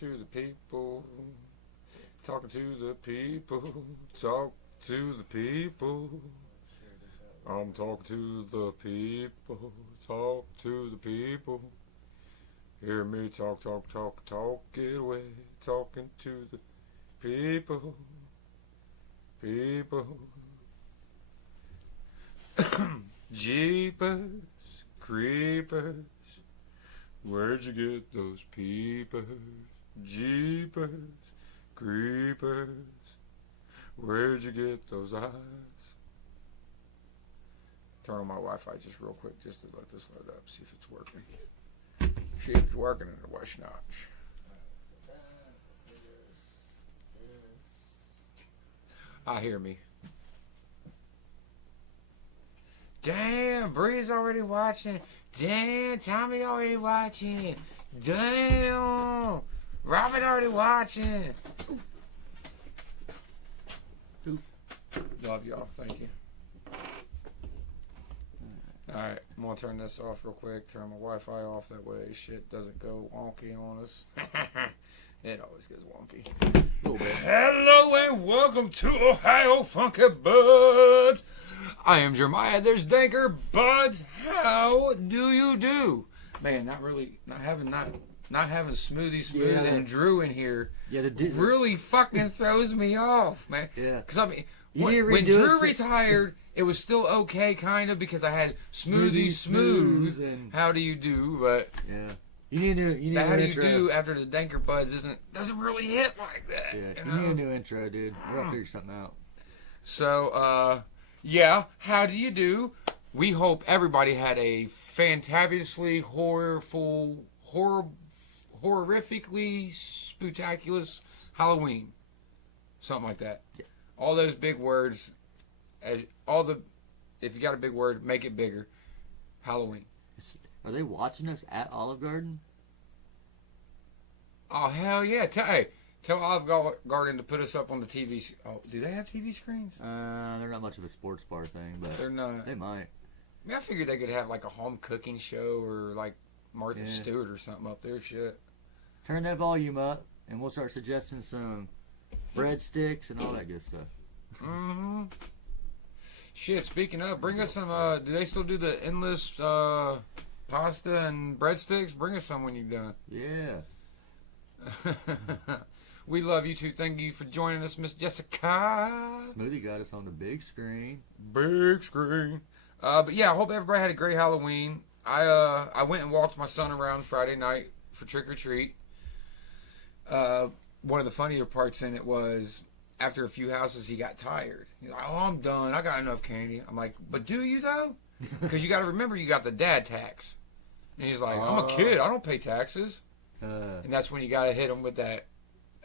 to the people. Talking to the people. Talk to the people. I'm talking to the people. Talk to the people. Hear me talk, talk, talk, talk it away. Talking to the people. People. Jeepers, creepers. Where'd you get those peepers? Jeepers, creepers. Where'd you get those eyes? Turn on my Wi-Fi just real quick, just to let this load up, see if it's working. Shit's working in the West Notch. I hear me. Damn, Bree's already watching. Damn, Tommy already watching. Damn, Robin already watching. Ooh. Love y'all. Thank you. Alright, I'm going to turn this off real quick. Turn my Wi-Fi off. That way shit doesn't go wonky on us. It always gets wonky. A little bit. Hello and welcome to Ohio Funky Buds. I am Jeremiah. There's Danker Buds. How do you do? Man, not having Smoothie Smooth and Drew in here really fucking throws me off, man. Yeah. Because I mean, when Drew retired, it was still okay, kind of, because I had Smoothie Smooth. And how do you do? But yeah, you need that how do you do after the Danker Buds doesn't really hit like that. Yeah, you need a new intro, dude. We're gonna figure something out. So, yeah, how do you do? We hope everybody had a fantabulously horrifically spectacular Halloween. Something like that. Yeah. All those big words, if you got a big word, make it bigger. Halloween. Are they watching us at Olive Garden? Oh, hell yeah. Tell Olive Garden to put us up on the TV. Oh, do they have TV screens? They're not much of a sports bar thing, but they're not. They might. I mean, I figured they could have like a home cooking show or like Martha Stewart or something up there. Shit. Turn that volume up, and we'll start suggesting some breadsticks and all that good stuff. Mm-hmm. Shit, speaking of, bring us some, do they still do the endless pasta and breadsticks? Bring us some when you're done. Yeah. We love you too. Thank you for joining us, Miss Jessica. Smoothie got us on the big screen. Big screen. But yeah, I hope everybody had a great Halloween. I went and walked my son around Friday night for trick or treat. One of the funnier parts in it was after a few houses he got tired. He's like, "Oh, I'm done. I got enough candy." I'm like, "But do you though? Because you got to remember you got the dad tax." And he's like, "I'm a kid. I don't pay taxes." And that's when you got to hit him with that.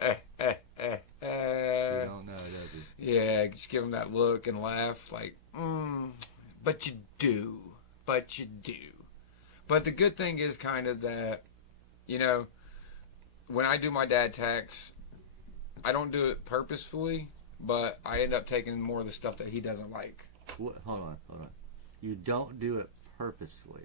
You don't know, does he? Yeah, just give him that look and laugh like, but you do. But you do. But the good thing is kind of that, you know, when I do my dad tax, I don't do it purposefully, but I end up taking more of the stuff that he doesn't like. What? Hold on. You don't do it purposefully.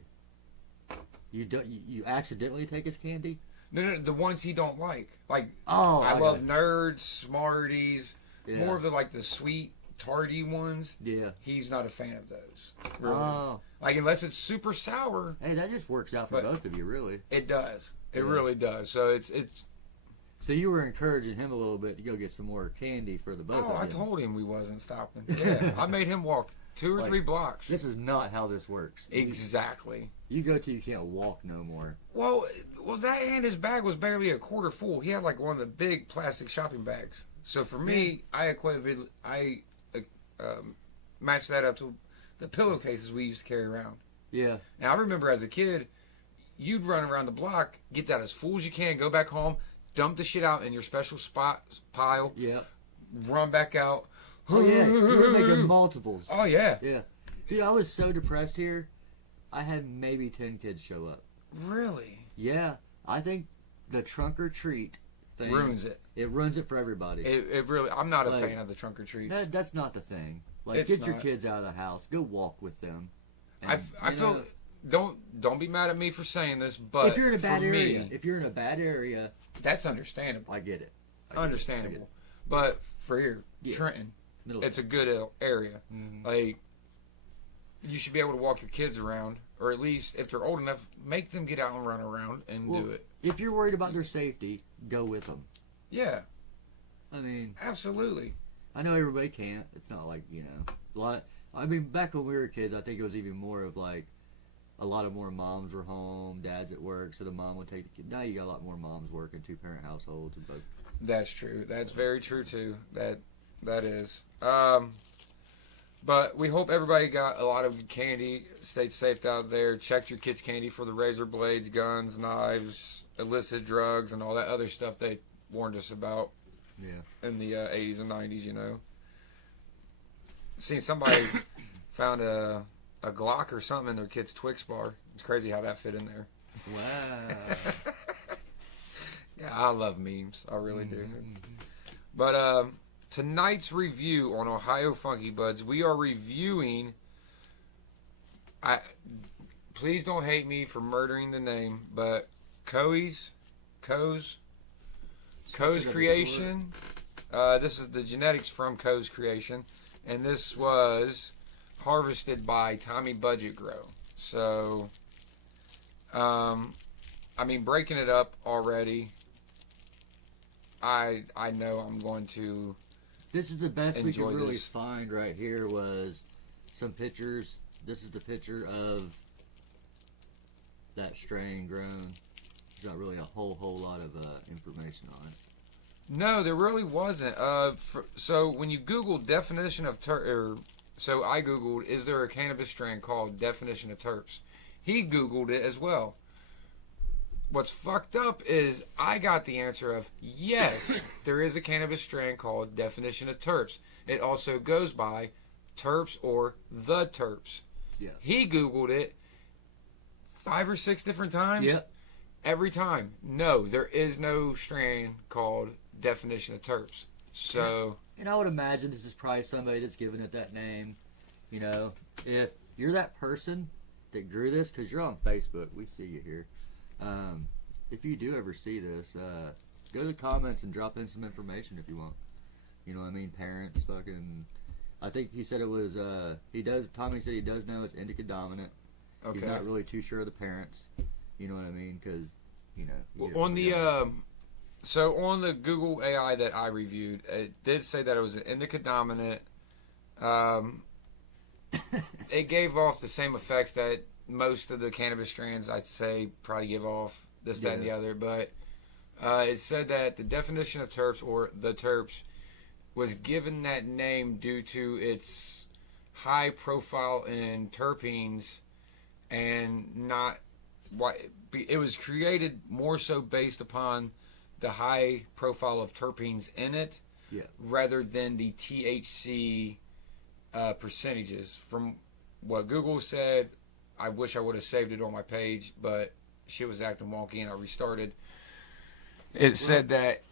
You accidentally take his candy? No, the ones he don't like. Like, I love Nerds, Smarties, more of the sweet, tardy ones. Yeah. He's not a fan of those. Really. Oh. Like, unless it's super sour. Hey, that just works out for both of you, really. It does. It really does. So it's. So you were encouraging him a little bit to go get some more candy for the both of you. Oh, I told him we wasn't stopping. Yeah, I made him walk 2 or 3 blocks. This is not how this works. Exactly. You go till you can't walk no more. Well, that and his bag was barely a quarter full. He had like one of the big plastic shopping bags. So for me, I matched that up to the pillowcases we used to carry around. Yeah. Now I remember as a kid, you'd run around the block, get that as full as you can, go back home, dump the shit out in your special pile. Yeah. Run back out. Oh yeah, you were making multiples. Oh yeah. Yeah. Dude, I was so depressed here. I had maybe 10 kids show up. Really? Yeah. I think the trunk or treat thing ruins it. It ruins it for everybody. It really. I'm not a fan of the trunk or treats. That's not the thing. Like, get your kids out of the house. Go walk with them. I feel don't be mad at me for saying this, but if you're in a bad area, me, that's understandable. I get it. Understandable. But for here, Trenton, it's a good area. Mm-hmm. Like, you should be able to walk your kids around, or at least if they're old enough, make them get out and run around and do it. If you're worried about their safety, go with them. Yeah. I mean, absolutely. I know everybody can't. It's not like, a lot. I mean, back when we were kids, I think it was even more of like a lot of more moms were home, dads at work, so the mom would take the kid. Now you got a lot more moms working, 2-parent households and both. That's true. That's very true too. That is. But we hope everybody got a lot of good candy. Stay safe out there. Check your kids' candy for the razor blades, guns, knives, illicit drugs, and all that other stuff they warned us about. Yeah. In the 80s and 90s, Seen somebody found a Glock or something in their kid's Twix bar. It's crazy how that fit in there. Wow. Yeah, I love memes. I really do. But tonight's review on Ohio Funky Buds, we are reviewing. Please don't hate me for murdering the name, but Coe's Creation. This is the genetics from Coe's Creation, and this was harvested by Tommy Budget Grow. So, breaking it up already, I know I'm going to. This is the best we could really find right here was some pictures. This is the picture of that strain grown. There's not really a whole lot of information on it. No, there really wasn't. So when you Google definition of so I Googled, is there a cannabis strain called definition of terps? He Googled it as well. What's fucked up is I got the answer of yes, there is a cannabis strain called definition of terps. It also goes by terps or the terps. Yeah. He Googled it 5 or 6 different times. Yep. Every time, no, there is no strain called definition of terps. So, and I would imagine this is probably somebody that's given it that name. If you're that person that grew this, because you're on Facebook, we see you here. If you do ever see this, go to the comments and drop in some information if you want. You know what I mean? Parents, fucking. I think he said it was. Tommy said he does know it's indica dominant. Okay. He's not really too sure of the parents. You know what I mean? Because So on the Google AI that I reviewed, it did say that it was an indica dominant. It gave off the same effects that most of the cannabis strands, I'd say, probably give off, this, that, and the other. But it said that the definition of terps, or the terps, was given that name due to its high profile in terpenes, and not why it was created more so based upon the high profile of terpenes in it, rather than the THC percentages. From what Google said, I wish I would have saved it on my page, but shit was acting wonky and I restarted. It said that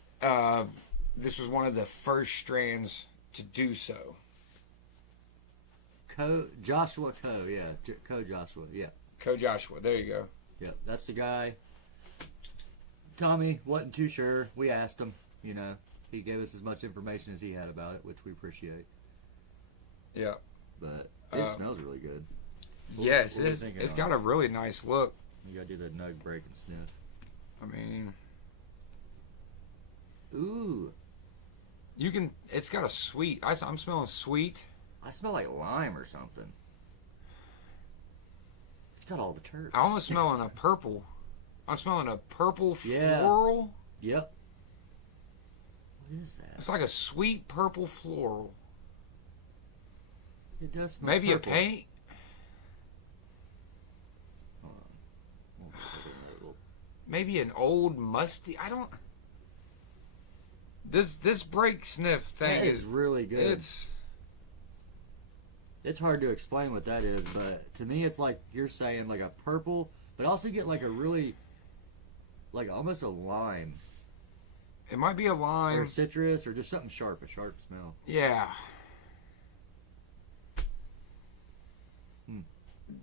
this was one of the first strands to do so. Joshua Coe, Joshua, there you go. Yeah, that's the guy. Tommy wasn't too sure. We asked him, he gave us as much information as he had about it, which we appreciate. Yeah. But it smells really good. Yes, it's got a really nice look. You gotta do the nug break and sniff. Ooh. It's got a sweet, I'm smelling sweet. I smell like lime or something. It's got all the terps. I'm almost smelling a purple. I'm smelling a purple floral. Yep. What is that? It's like a sweet purple floral. It does smell maybe purple. A paint. Hold on. Maybe an old musty. I don't. This break sniff thing is really good. It's hard to explain what that is, but to me, it's like you're saying, like a purple, but also get like a really, like almost a lime. It might be a lime. Or a citrus, or just something sharp, a sharp smell. Yeah.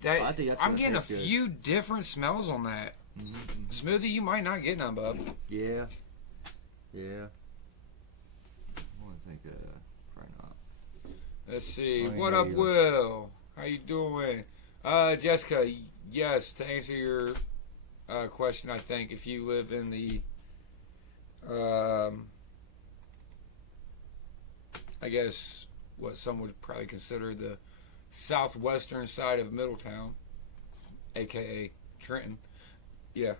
I think that's I'm gonna getting a taste good. few different smells on that. Mm-hmm. Smoothie, you might not get none, bub. Yeah. Yeah. I think probably not. Let's see. I ain't What got up, either. Will? How you doing? Jessica, yes, to answer your question, I think if you live in the I guess what some would probably consider the southwestern side of Middletown, aka Trenton. Yeah.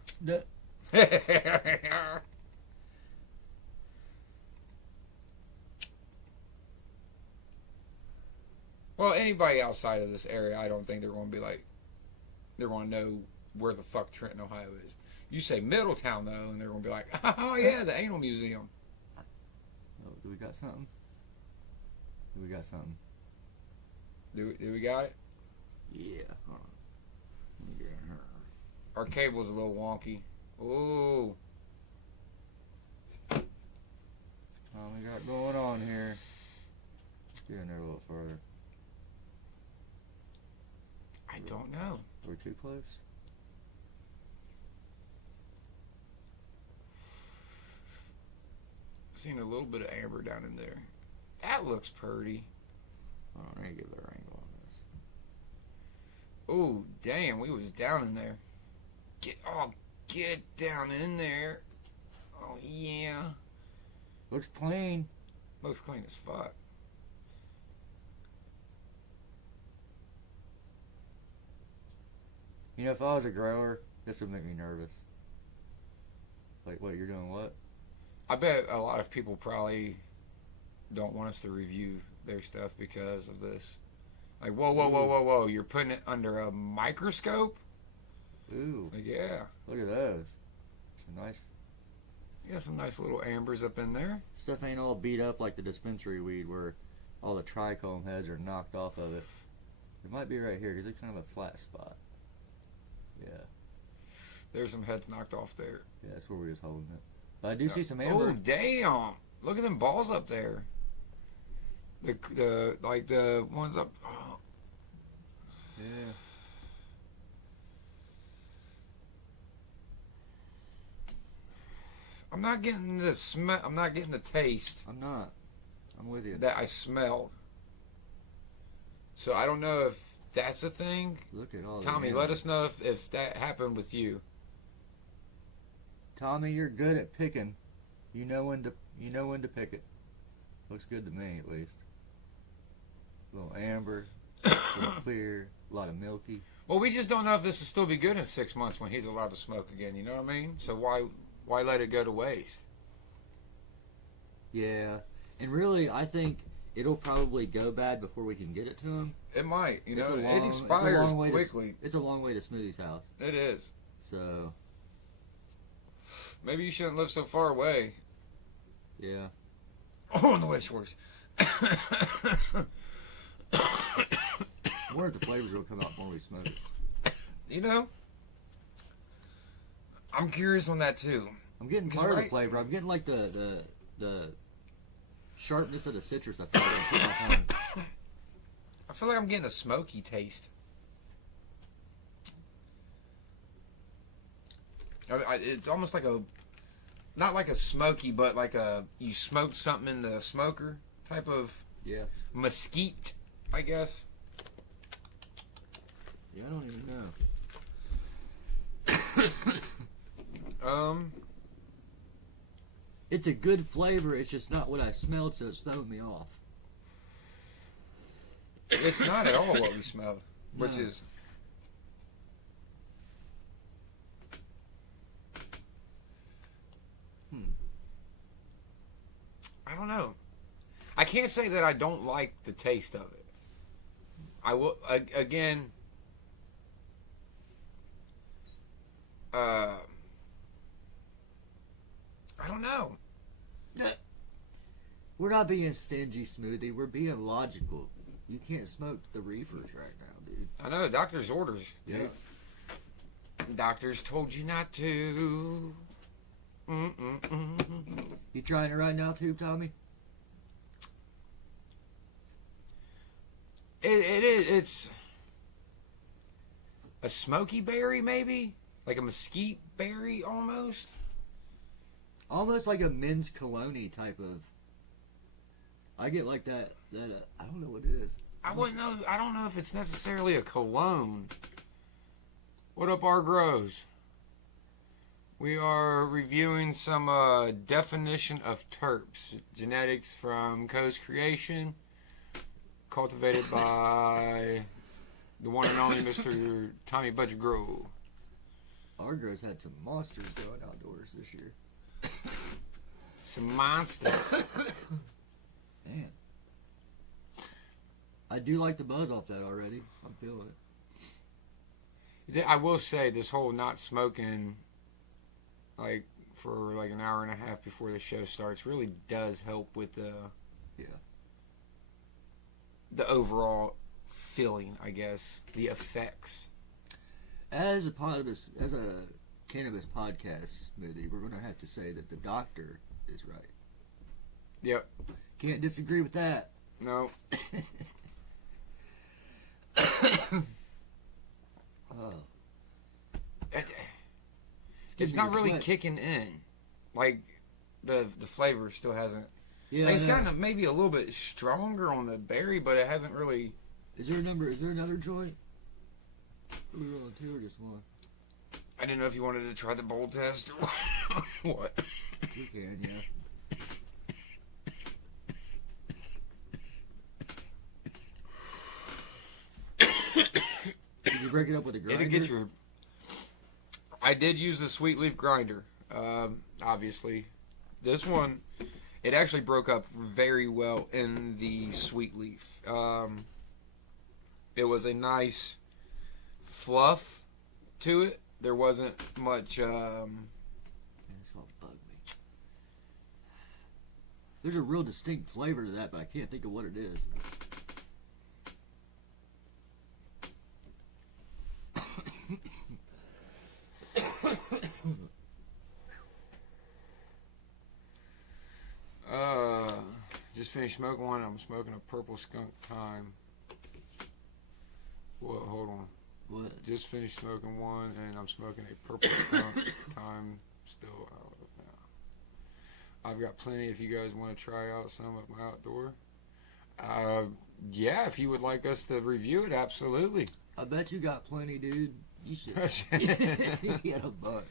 Well, anybody outside of this area, I don't think they're going to be like, they're going to know where the fuck Trenton, Ohio is. You say Middletown, though, and they're going to be like, oh, yeah, the Anal Museum. Oh, do we got something? Do we got something? Do we got it? Yeah. Hold on. Let me get her. Our cable's a little wonky. Ooh. What we got going on here? Get in there a little further. I don't know. We're too close? Seen a little bit of amber down in there. That looks pretty. Hold on, I need to get a better angle on this. Ooh, damn, we was down in there. Get down in there. Oh, yeah. Looks clean. Looks clean as fuck. You know, if I was a grower, this would make me nervous. Like, what, you're doing what? I bet a lot of people probably don't want us to review their stuff because of this. Like, whoa, you're putting it under a microscope? Ooh. Like, yeah. Look at those. Some nice You got some nice little ambers up in there. stuff. Ain't all beat up like the dispensary weed where all the trichome heads are knocked off of it. It might be right here because it's kind of a flat spot. Yeah. There's some heads knocked off there. Yeah, that's where we was holding it. But I do see some amber. Oh, damn. Look at them balls up there. The ones up. Oh. Yeah. I'm not getting the smell. I'm not getting the taste I'm not. I'm with you. that I smelled. So I don't know if that's a thing. Look at all Tommy, the let amber. us know if that happened with you. Tommy, you're good at picking. You know when to pick it. Looks good to me, at least. A little amber, a little clear, a lot of milky. Well, we just don't know if this will still be good in 6 months when he's allowed to smoke again. You know what I mean? So why let it go to waste? Yeah, and really, I think it'll probably go bad before we can get it to him. It might. You It's know, a it long- expires way quickly. It's a long way to Smoothie's house, It is. so Maybe you shouldn't live so far away. yeah. Oh, on the way shores. Where the flavors will come out when we smoke it. You know, I'm curious on that too. I'm getting Because part of right- the flavor. I'm getting like the sharpness of the citrus. I feel like on the tip of my tongue. I feel like I'm getting a smoky taste. It's almost like not like a smoky, but like you smoked something in the smoker type of Yeah. mesquite, I guess. Yeah, I don't even know. It's a good flavor. It's just not what I smelled, so it's throwing me off. It's not at all what we smelled, which No. is. I don't know. I can't say that I don't like the taste of it. I will again. I don't know. We're not being stingy, Smoothie. We're being logical. You can't smoke the reefers right now, dude. I know doctor's orders. Yeah. Dude. Doctors told you not to. You trying it right now, too, Tommy? It is. a smoky berry, maybe like a mesquite berry, almost. Almost like a men's cologne type of. I get like that. I don't know what it is. I wouldn't know. I don't know if it's necessarily a cologne. What up, our grows? We are reviewing some definition of terps, genetics from Co's creation, cultivated by the one and only Mr. Tommy Budget Grow. Our grows had some monsters growing outdoors this year. Some monsters. Man. I do like the buzz off that already. I'm feeling it. I will say, this whole not smoking like for like an hour and a half before the show starts really does help with the overall feeling, I guess, the effects. As a cannabis podcast, Smithy, we're going to have to say that the doctor is right. Yep. Can't disagree with that. No. It's not really kicking in. Like, the flavor still hasn't. Yeah, like, it's gotten maybe a little bit stronger on the berry, but it hasn't really. Is there another joint? Are we rolling two or just one? I didn't know if you wanted to try the bowl test or what. We can, yeah. Did you break it up with a grinder? It'll get you. I did use the sweet leaf grinder. Obviously, this one, it actually broke up very well in the sweet leaf. It was a nice fluff to it. There wasn't much. Man, this won't bug me. There's a real distinct flavor to that, but I can't think of what it is. Just finished smoking one. I'm smoking a purple skunk time. What? Hold on. What? Just finished smoking one, and I'm smoking a purple skunk time still out now. I've got plenty if you guys want to try out some of my outdoor. Yeah, if you would like us to review it, absolutely. I bet you got plenty, dude. You should. You had a bunch.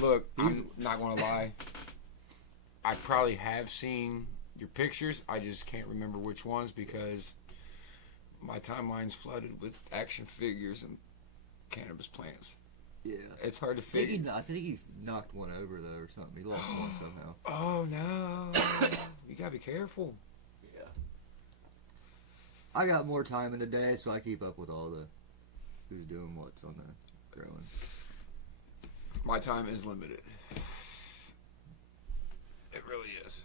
Look, I'm not going to lie. I probably have seen your pictures. I just can't remember which ones because my timeline's flooded with action figures and cannabis plants. Yeah. It's hard to figure. I think he knocked one over, though, or something. He lost one somehow. Oh, no. You got to be careful. Yeah. I got more time in the day, so I keep up with all the who's doing what's on the growing. My time is limited. It really is.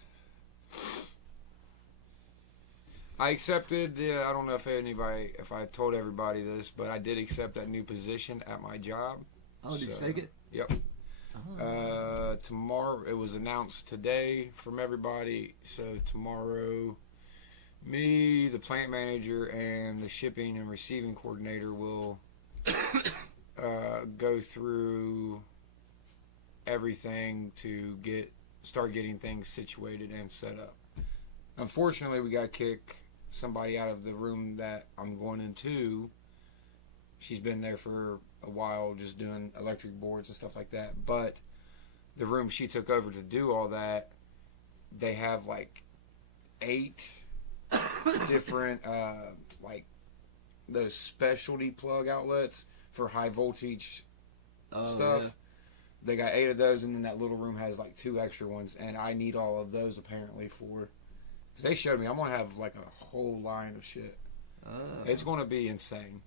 I accepted, I don't know if I told everybody this, but I did accept that new position at my job. Oh, did you take it? Yep. Oh. Tomorrow, it was announced today from everybody, so tomorrow, me, the plant manager, and the shipping and receiving coordinator will go through everything to start getting things situated and set up. Unfortunately, we got to kick somebody out of the room that I'm going into. She's been there for a while just doing electric boards and stuff like that. But the room she took over to do all that, they have like 8 different like those specialty plug outlets for high voltage stuff. Yeah. They got 8 of those, and then that little room has like 2 extra ones, and I need all of those apparently for. Because they showed me, I'm going to have like a whole line of shit. It's going to be insane.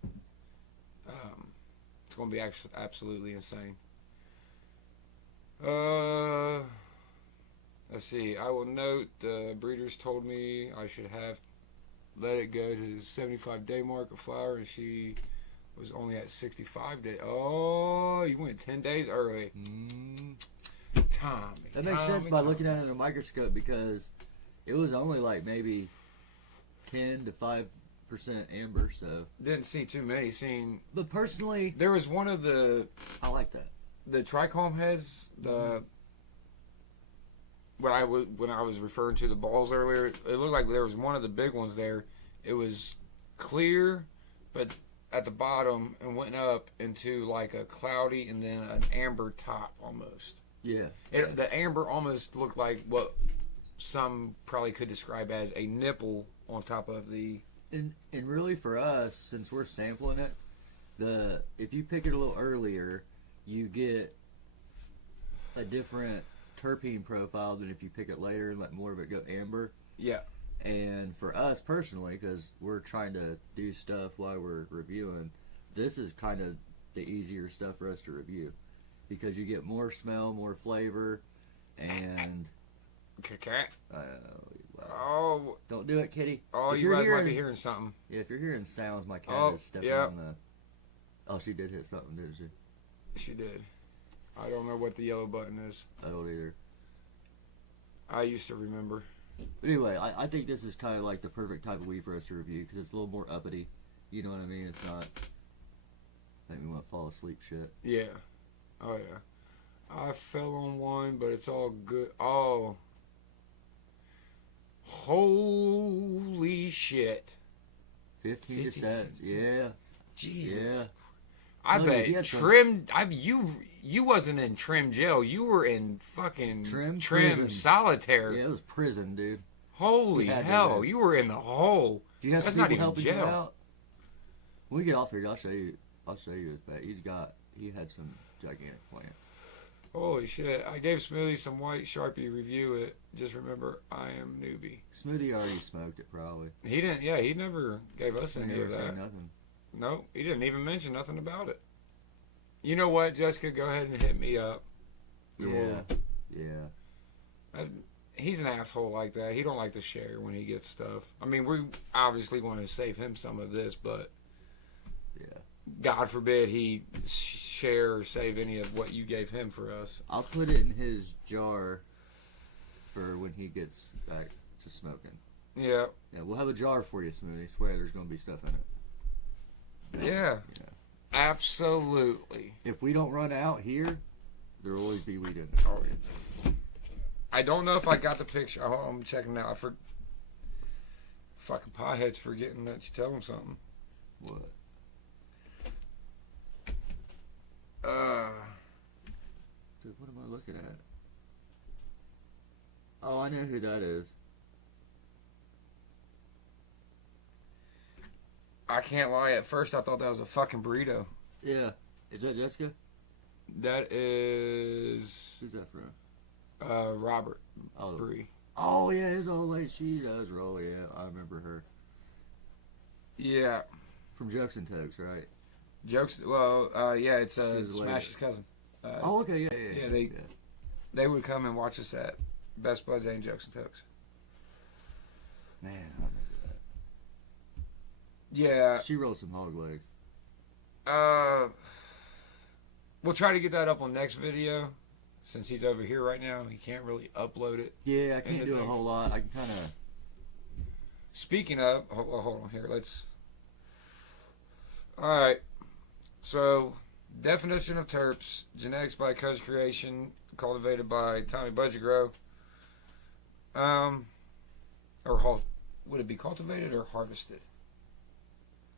It's going to be absolutely insane. Let's see. I will note the breeders told me I should have let it go to the 75-day mark of flower, and she was only at 65 days. Oh, you went 10 days early. Tommy. That makes sense by looking at it in a microscope because it was only like maybe 10 to 5 amber, so. Didn't see too many. But personally, there was one of the. I like that. The trichome heads. When I was referring to the balls earlier, it looked like there was one of the big ones there. It was clear, but at the bottom and went up into like a cloudy and then an amber top almost. Yeah. The amber almost looked like what some probably could describe as a nipple on top of the. And really for us, since we're sampling it, if you pick it a little earlier, you get a different terpene profile than if you pick it later and let more of it go amber. Yeah. And for us personally, because we're trying to do stuff while we're reviewing, this is kind of the easier stuff for us to review because you get more smell, more flavor, and. Cat. Oh, don't do it, kitty. Oh, you guys might be hearing something. Yeah, if you're hearing sounds, my cat is stepping on the. Oh, she did hit something, didn't she? She did. I don't know what the yellow button is. I don't either. I used to remember. But anyway, I think this is kind of like the perfect type of weed for us to review because it's a little more uppity. You know what I mean? It's not make me want to fall asleep shit. Yeah. Oh, yeah. I fell on one, but it's all good. Oh. Holy shit. 15 cents. Yeah. Jesus. Yeah. I bet trim. You wasn't in trim jail. You were in fucking trim solitary. Yeah, it was prison, dude. Holy hell! You were in the hole. Do you have That's some not people even helping jail. you out? When we get off here, I'll show you his bag. He had some gigantic plants. Holy shit! I gave Smoothie some white Sharpie. Review it. Just remember, I am newbie. Smoothie already smoked it, probably. He didn't. Yeah, he never gave us any of that. Nothing. No, he didn't even mention nothing about it. You know what, Jessica? Go ahead and hit me up. Yeah. He's an asshole like that. He don't like to share when he gets stuff. I mean, we obviously want to save him some of this, but yeah, God forbid he share or save any of what you gave him for us. I'll put it in his jar for when he gets back to smoking. Yeah. Yeah, we'll have a jar for you, Smoothie. I swear there's going to be stuff in it. Yeah. Absolutely. If we don't run out here, there'll always be weed in there. Oh, yeah. I don't know if I got the picture. Oh, I'm checking now. Fucking piehead's forgetting that you tell him something. What? Dude, what am I looking at? Oh, I know who that is. I can't lie. At first, I thought that was a fucking burrito. Yeah. Is that Jessica? That is... Who's that from? Robert Bree. Oh, yeah, his old lady. She does roll, yeah. I remember her. Yeah. From Jokes and Tokes, right? Jokes... Well, yeah, it's Smash's cousin. Oh, okay, yeah. They would come and watch us at Best Buds and Jokes and Tokes. Man, I remember that. Yeah. She rolled some hog legs. We'll try to get that up on next video. Since he's over here right now, he can't really upload it. Yeah, I can't do a whole lot. I can kind of... Speaking of... Hold on here. Let's... Alright. So, definition of terps. Genetics by Coach Creation. Cultivated by Tommy Budgegrow. Would it be cultivated or harvested?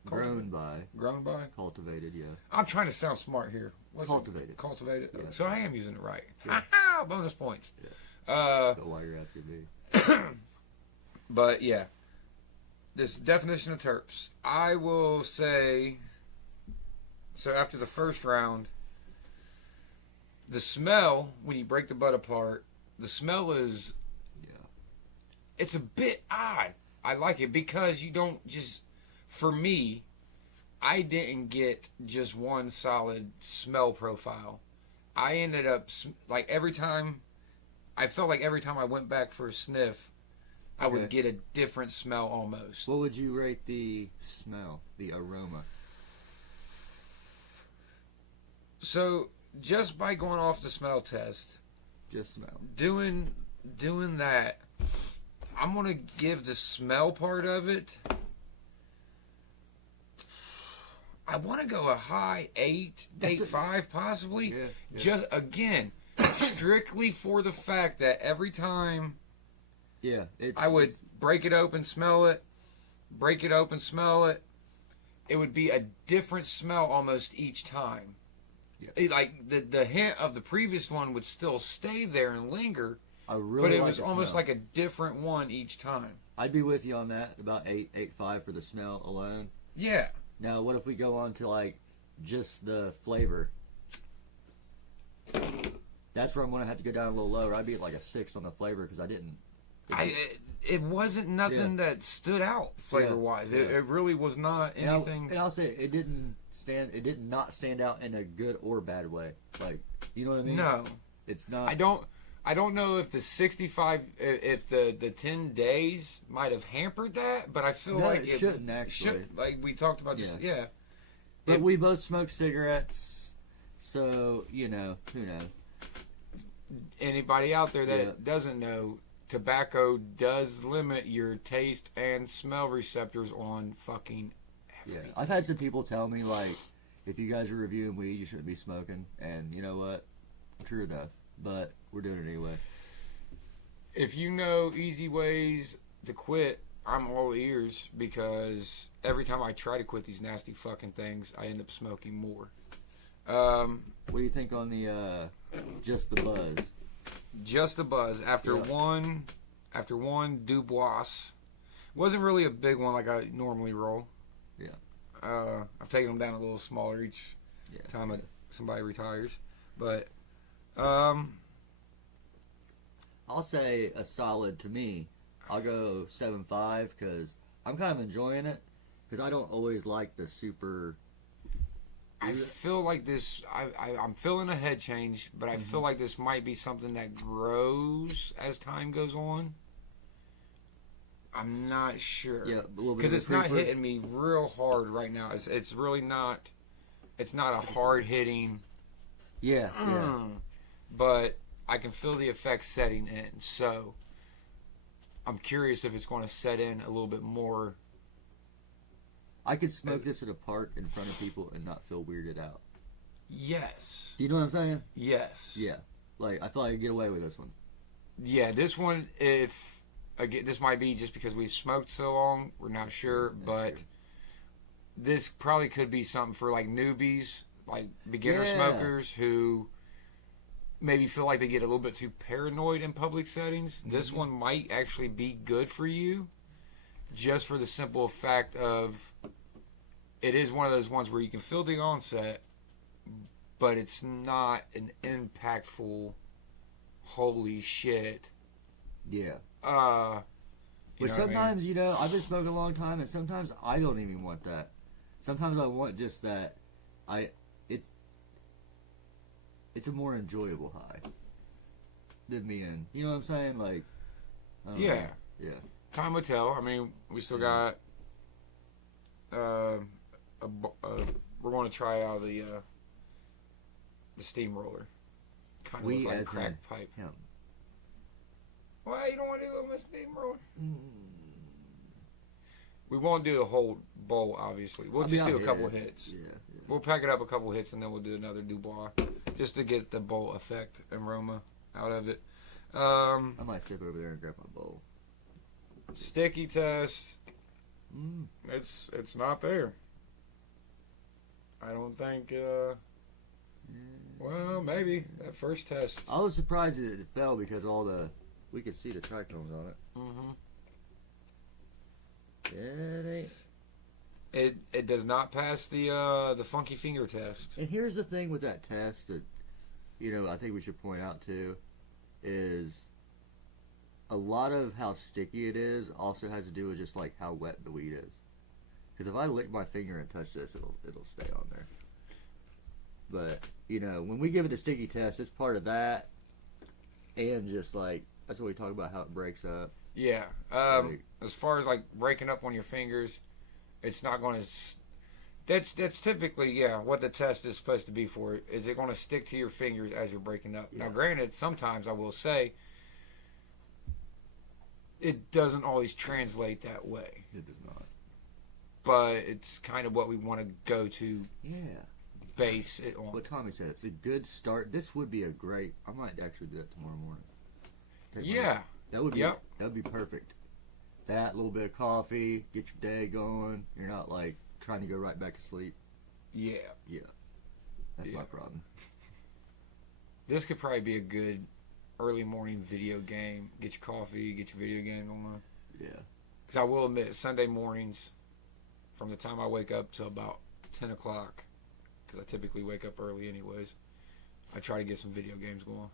Grown by. Grown by? Cultivated, yeah. I'm trying to sound smart here. Cultivated. Cultivated. Yeah. So I am using it right. Yeah. Bonus points. Yeah. So why you're asking me? But yeah, this definition of terps. I will say. So after the first round, the smell when you break the bud apart, the smell is. Yeah. It's a bit odd. I like it because you don't just. For me, I didn't get just one solid smell profile. I ended up, like, every time I went back for a sniff, I would get a different smell almost. What would you rate the smell, the aroma? So, just by going off the smell test, just smell. Doing that, I'm going to give the smell part of it I want to go a high 8.5 possibly. Yeah. Just again, strictly for the fact that every time I would break it open, smell it, break it open, smell it, it would be a different smell almost each time. Yeah. Like the hint of the previous one would still stay there and linger, but it was almost like a different one each time. I'd be with you on that, about 8.5 for the smell alone. Yeah. Now, what if we go on to like just the flavor? That's where I'm going to have to go down a little lower. I'd be at like a 6 on the flavor because I didn't. It wasn't nothing that stood out flavor wise. Yeah. It really was not anything. And I'll say it did not stand out in a good or bad way. Like, you know what I mean? No, it's not. I don't know if the 65, if the 10 days might have hampered that, but I feel like it shouldn't actually. Like we talked about, But we both smoke cigarettes, so who knows? Anybody out there that doesn't know, tobacco does limit your taste and smell receptors on fucking everything. Yeah, I've had some people tell me like, if you guys are reviewing weed, you shouldn't be smoking, and you know what? True enough. But we're doing it anyway. If you know easy ways to quit, I'm all ears, because every time I try to quit these nasty fucking things, I end up smoking more. What do you think on the just the buzz? Just the buzz. After one Dubois, wasn't really a big one like I normally roll. Yeah. I've taken them down a little smaller each time somebody retires, but. I'll say a solid to me. I'll go 7.5 because I'm kind of enjoying it because I don't always like the super. I feel like this. I'm feeling a head change, but I feel like this might be something that grows as time goes on. I'm not sure. Yeah, because it's not hitting me real hard right now. It's really not. It's not a hard hitting. Yeah. But I can feel the effects setting in, so I'm curious if it's going to set in a little bit more. I could smoke this at a park in front of people and not feel weirded out. Yes. Do you know what I'm saying? Yes. Yeah. Like, I feel like I could get away with this one. Yeah, this one, this might be just because we've smoked so long, we're not sure, but this probably could be something for, like, newbies, like beginner smokers who maybe feel like they get a little bit too paranoid in public settings. This one might actually be good for you, just for the simple fact of it is one of those ones where you can feel the onset, but it's not an impactful holy shit. Yeah. But sometimes, I've been smoking a long time, and sometimes I don't even want that. Sometimes I want just that. It's a more enjoyable high than me in. You know what I'm saying? Like, yeah. Yeah. Time will tell. I mean, we still got. We're going to try out the steamroller. Kind of looks like a crack pipe. Him. Why you don't want to do a little steamroller? We won't do a whole bowl, obviously. We'll just do a couple hits. Yeah. We'll pack it up a couple hits, and then we'll do another Dubois, just to get the bowl effect and aroma out of it. I might step over there and grab my bowl. Sticky test. It's not there. I don't think. Well, maybe that first test. I was surprised that it fell because we could see the trichomes on it. Yeah, it ain't. It does not pass the funky finger test. And here's the thing with that test that, I think we should point out too, is a lot of how sticky it is also has to do with just like how wet the weed is. Because if I lick my finger and touch this, it'll stay on there. But when we give it the sticky test, it's part of that, and just like that's what we talk about how it breaks up. Yeah. As far as like breaking up on your fingers, it's not going to. That's typically what the test is supposed to be for. Is it going to stick to your fingers as you're breaking up? Yeah. Now, granted, sometimes I will say it doesn't always translate that way. It does not. but it's kind of what we want to go to. Yeah. Base it on. What Tommy said, it's a good start. This would be a great. I might actually do that tomorrow morning. That would be. That would be perfect. That little bit of coffee, get your day going. You're not like trying to go right back to sleep. Yeah. That's my problem. This could probably be a good early morning video game. Get your coffee, get your video game on. Yeah. Because I will admit, Sunday mornings, from the time I wake up to about 10 o'clock, because I typically wake up early anyways, I try to get some video games going.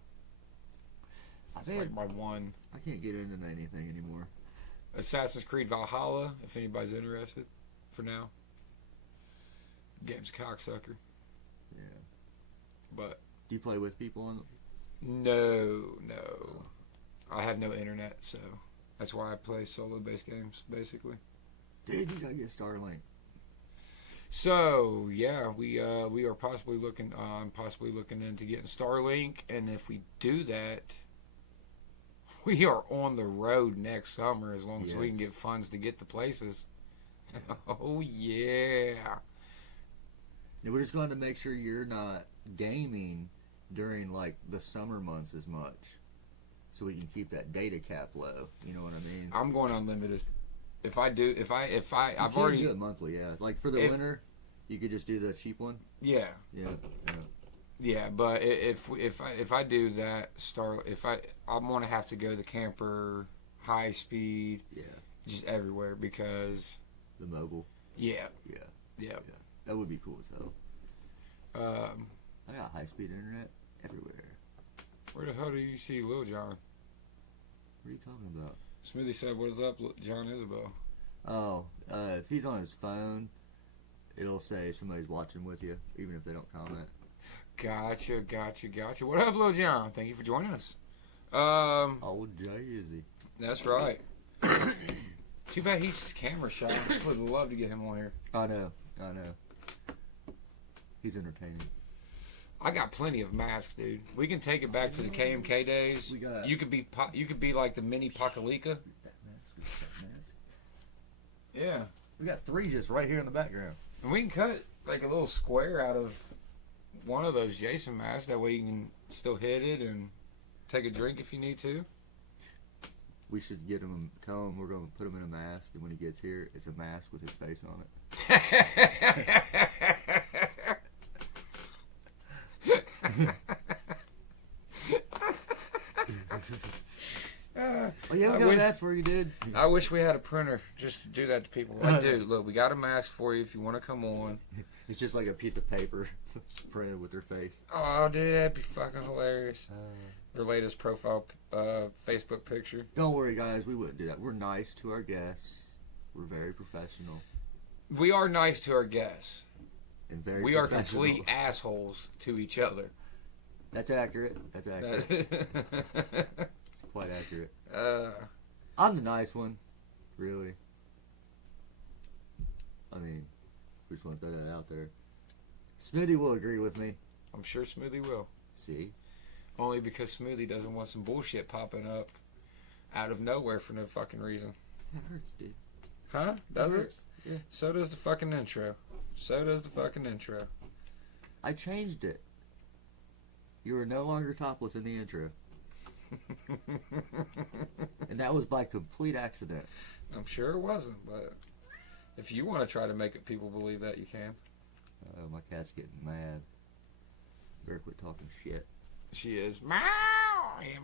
It's like my one. I can't get into anything anymore. Assassin's Creed Valhalla, if anybody's interested, for now. Game's cocksucker. Yeah. But do you play with people on? No. I have no internet, so that's why I play solo-based games, basically. Dude, you gotta get Starlink. So yeah, we are possibly looking. I'm possibly looking into getting Starlink, and if we do that, we are on the road next summer as long as we can get funds to get to places. Oh yeah. Now we're just going to make sure you're not gaming during like the summer months as much, so we can keep that data cap low. You know what I mean? I'm going unlimited. If I've already do it monthly. Yeah, like for the winter, you could just do the cheap one. Yeah. Yeah, but if I do that, I'm gonna have to go the camper, high speed, just everywhere because the mobile. Yeah. That would be cool as hell. I got high speed internet everywhere. Where the hell do you see Lil John? What are you talking about? Smithy said, "What is up, John Isabel?" Oh, if he's on his phone, it'll say somebody's watching with you, even if they don't comment. Gotcha. What up, Lil John? Thank you for joining us. Old Jay-Z. That's right. Too bad he's camera shy. I would love to get him on here. I know. He's entertaining. I got plenty of masks, dude. We can take it back to the KMK days. You could be like the mini Pakalika. Yeah. We got 3 just right here in the background. And we can cut like a little square out of one of those Jason masks. That way you can still hit it and take a drink if you need to. We should tell him we're going to put him in a mask, and when he gets here, it's a mask with his face on it. Oh yeah, we got an ask for you, dude. I wish we had a printer just to do that to people. I do. Look, we got a mask for you if you want to come on. It's just like a piece of paper printed with their face. Oh, dude, that'd be fucking hilarious. Their latest profile Facebook picture. Don't worry, guys. We wouldn't do that. We're nice to our guests. We're very professional. We are nice to our guests. And very we are complete assholes to each other. That's accurate. It's quite accurate. I'm the nice one, really. I mean, we just want to throw that out there. Smoothie will agree with me. I'm sure Smoothie will. See? Only because Smoothie doesn't want some bullshit popping up out of nowhere for no fucking reason. That hurts, dude. Huh? Does it? Yeah. So does the fucking intro. I changed it. You were no longer topless in the intro. And that was by complete accident. I'm sure it wasn't, but if you want to try to make people believe that, you can. My cat's getting mad. Better quit talking shit. She is. Meow! Yeah,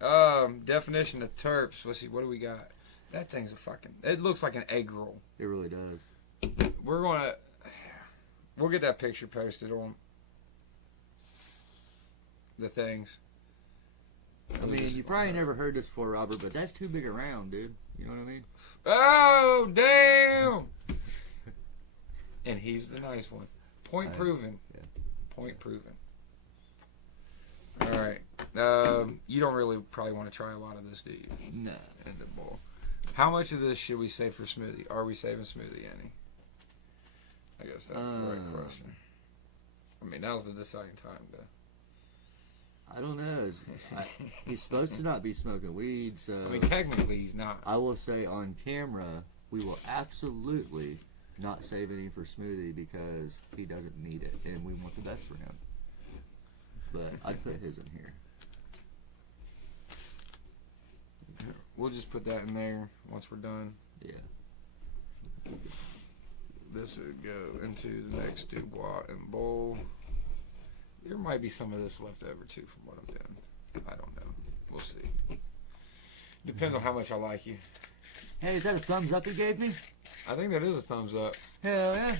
meow. Definition of Terps. Let's see, what do we got? That thing's a fucking... It looks like an egg roll. It really does. We'll get that picture posted on the things. I mean, you probably never heard this before, Robert, but that's too big around, dude. You know what I mean? Oh, damn! And he's the nice one. Point proven. Yeah. Point proven. All right. You don't really probably want to try a lot of this, do you? No. In the bowl. How much of this should we save for Smoothie? Are we saving Smoothie any? I guess that's the right question. I mean, now's the deciding time, though. I don't know. He's supposed to not be smoking weed, so... I mean, technically he's not. I will say on camera, we will absolutely not save any for Smoothie because he doesn't need it, and we want the best for him. But I'd put his in here. We'll just put that in there once we're done. Yeah. This would go into the next Dubois and bowl. There might be some of this left over too from what I'm doing. I don't know. We'll see. Depends on how much I like you. Hey, is that a thumbs up you gave me? I think that is a thumbs up. Hell yeah.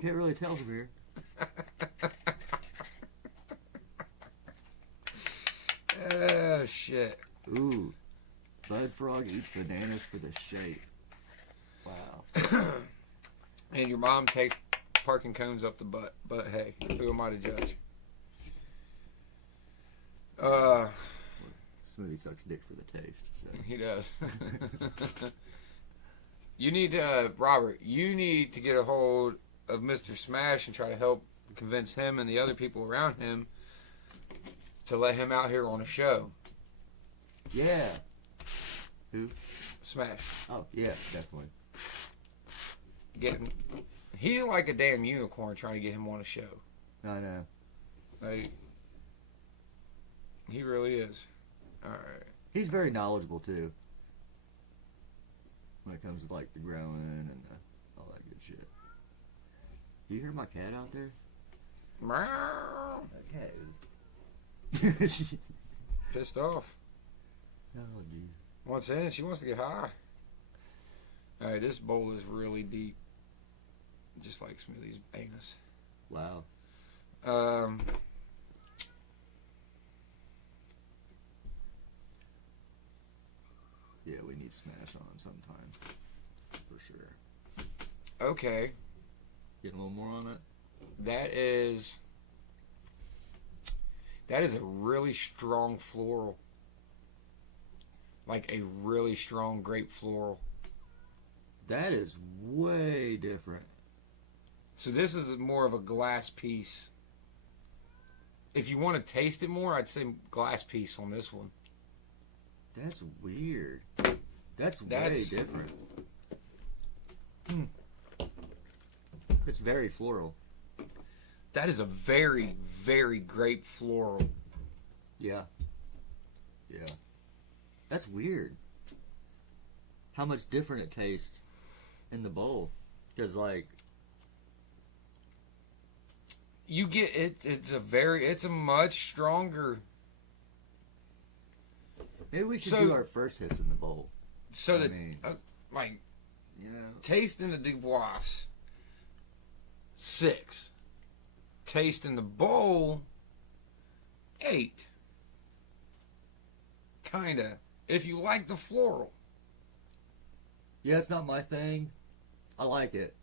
Can't really tell from here. Oh, shit. Ooh. Bud Frog eats bananas for the shape. Wow. And your mom takes parking cones up the butt. But hey, who am I to judge? Smoothie sucks dick for the taste. So. He does. You need Robert, you need to get a hold of Mr. Smash and try to help convince him and the other people around him to let him out here on a show. Yeah. Who? Smash. Oh, yeah, definitely. He's like a damn unicorn trying to get him on a show. I know. Like, he really is. Alright. He's very knowledgeable, too. When it comes to, like, the growing and all that good shit. Do you hear my cat out there? Meow. That cat is... Pissed off. Oh, geez. Once in, she wants to get high. Alright, this bowl is really deep. Just like Smoothie's anus. Wow. Yeah, we need Smash on sometime. For sure. Okay. Get a little more on it? That is a really strong floral. Like a really strong grape floral. That is way different. So this is more of a glass piece. If you want to taste it more, I'd say glass piece on this one. That's weird. That's way different. It's very floral. That is a very, very grape floral. Yeah. Yeah. That's weird. How much different it tastes in the bowl. Because, like... You get it. It's a much stronger... Maybe we should do our first hits in the bowl. So that, you know, taste in the Dubois, 6. Taste in the bowl, 8. Kinda. If you like the floral. Yeah, it's not my thing. I like it.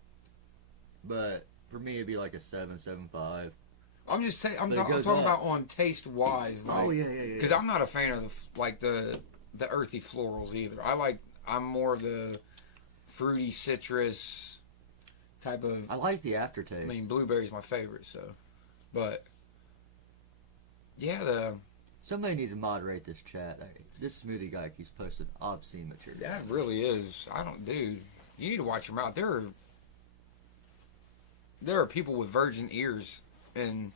But for me, it'd be like a 7, 7.5. I'm just saying. I'm talking about on taste wise. Like, oh yeah. Because I'm not a fan of the earthy florals either. I'm more of the fruity citrus type of. I like the aftertaste. I mean, blueberry's my favorite. So, but yeah, somebody needs to moderate this chat. This smoothie guy keeps posting obscene material. That really is. Dude. You need to watch your mouth. There are people with virgin ears in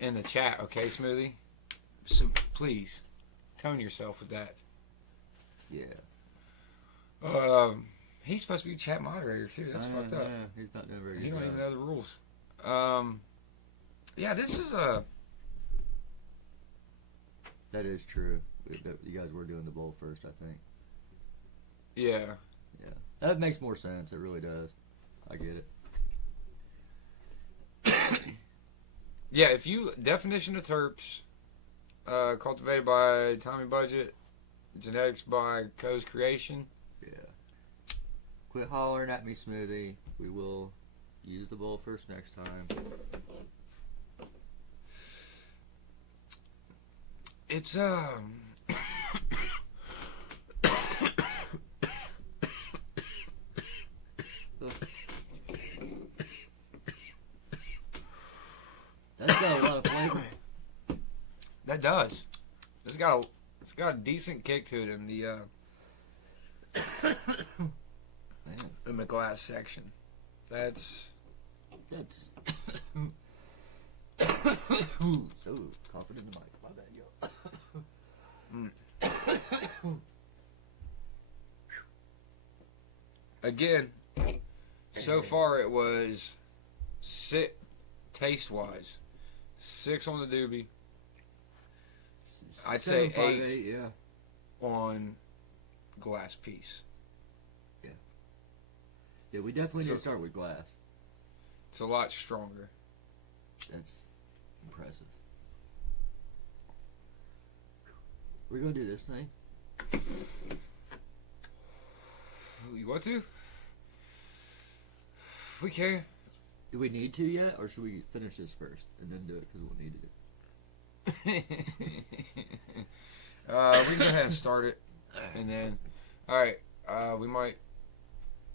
the chat, okay, Smoothie? So please, tone yourself with that. Yeah. He's supposed to be chat moderator too. That's fucked up. Yeah, he's not doing very good. He don't even know the rules. Yeah, this is a... That is true. You guys were doing the bowl first, I think. Yeah. Yeah. That makes more sense. It really does. I get it. Yeah, if you... Definition of Terps. Cultivated by Tommy Budget. Genetics by Co's Creation. Yeah. Quit hollering at me, Smoothie. We will use the bowl first next time. It's That's got a lot of flavor. That does. It's got got a decent kick to it in the in the glass section. That's so confident in the mic. My bad, yo. Again, so far it was taste wise 6 on the doobie. I'd say 8 yeah. on glass piece. Yeah, we definitely need to start with glass. It's a lot stronger. That's impressive. We're gonna do this thing. You want to? We can. Do we need to yet, or should we finish this first and then do it because we'll need it? We can go ahead and start it, and then, all right. We might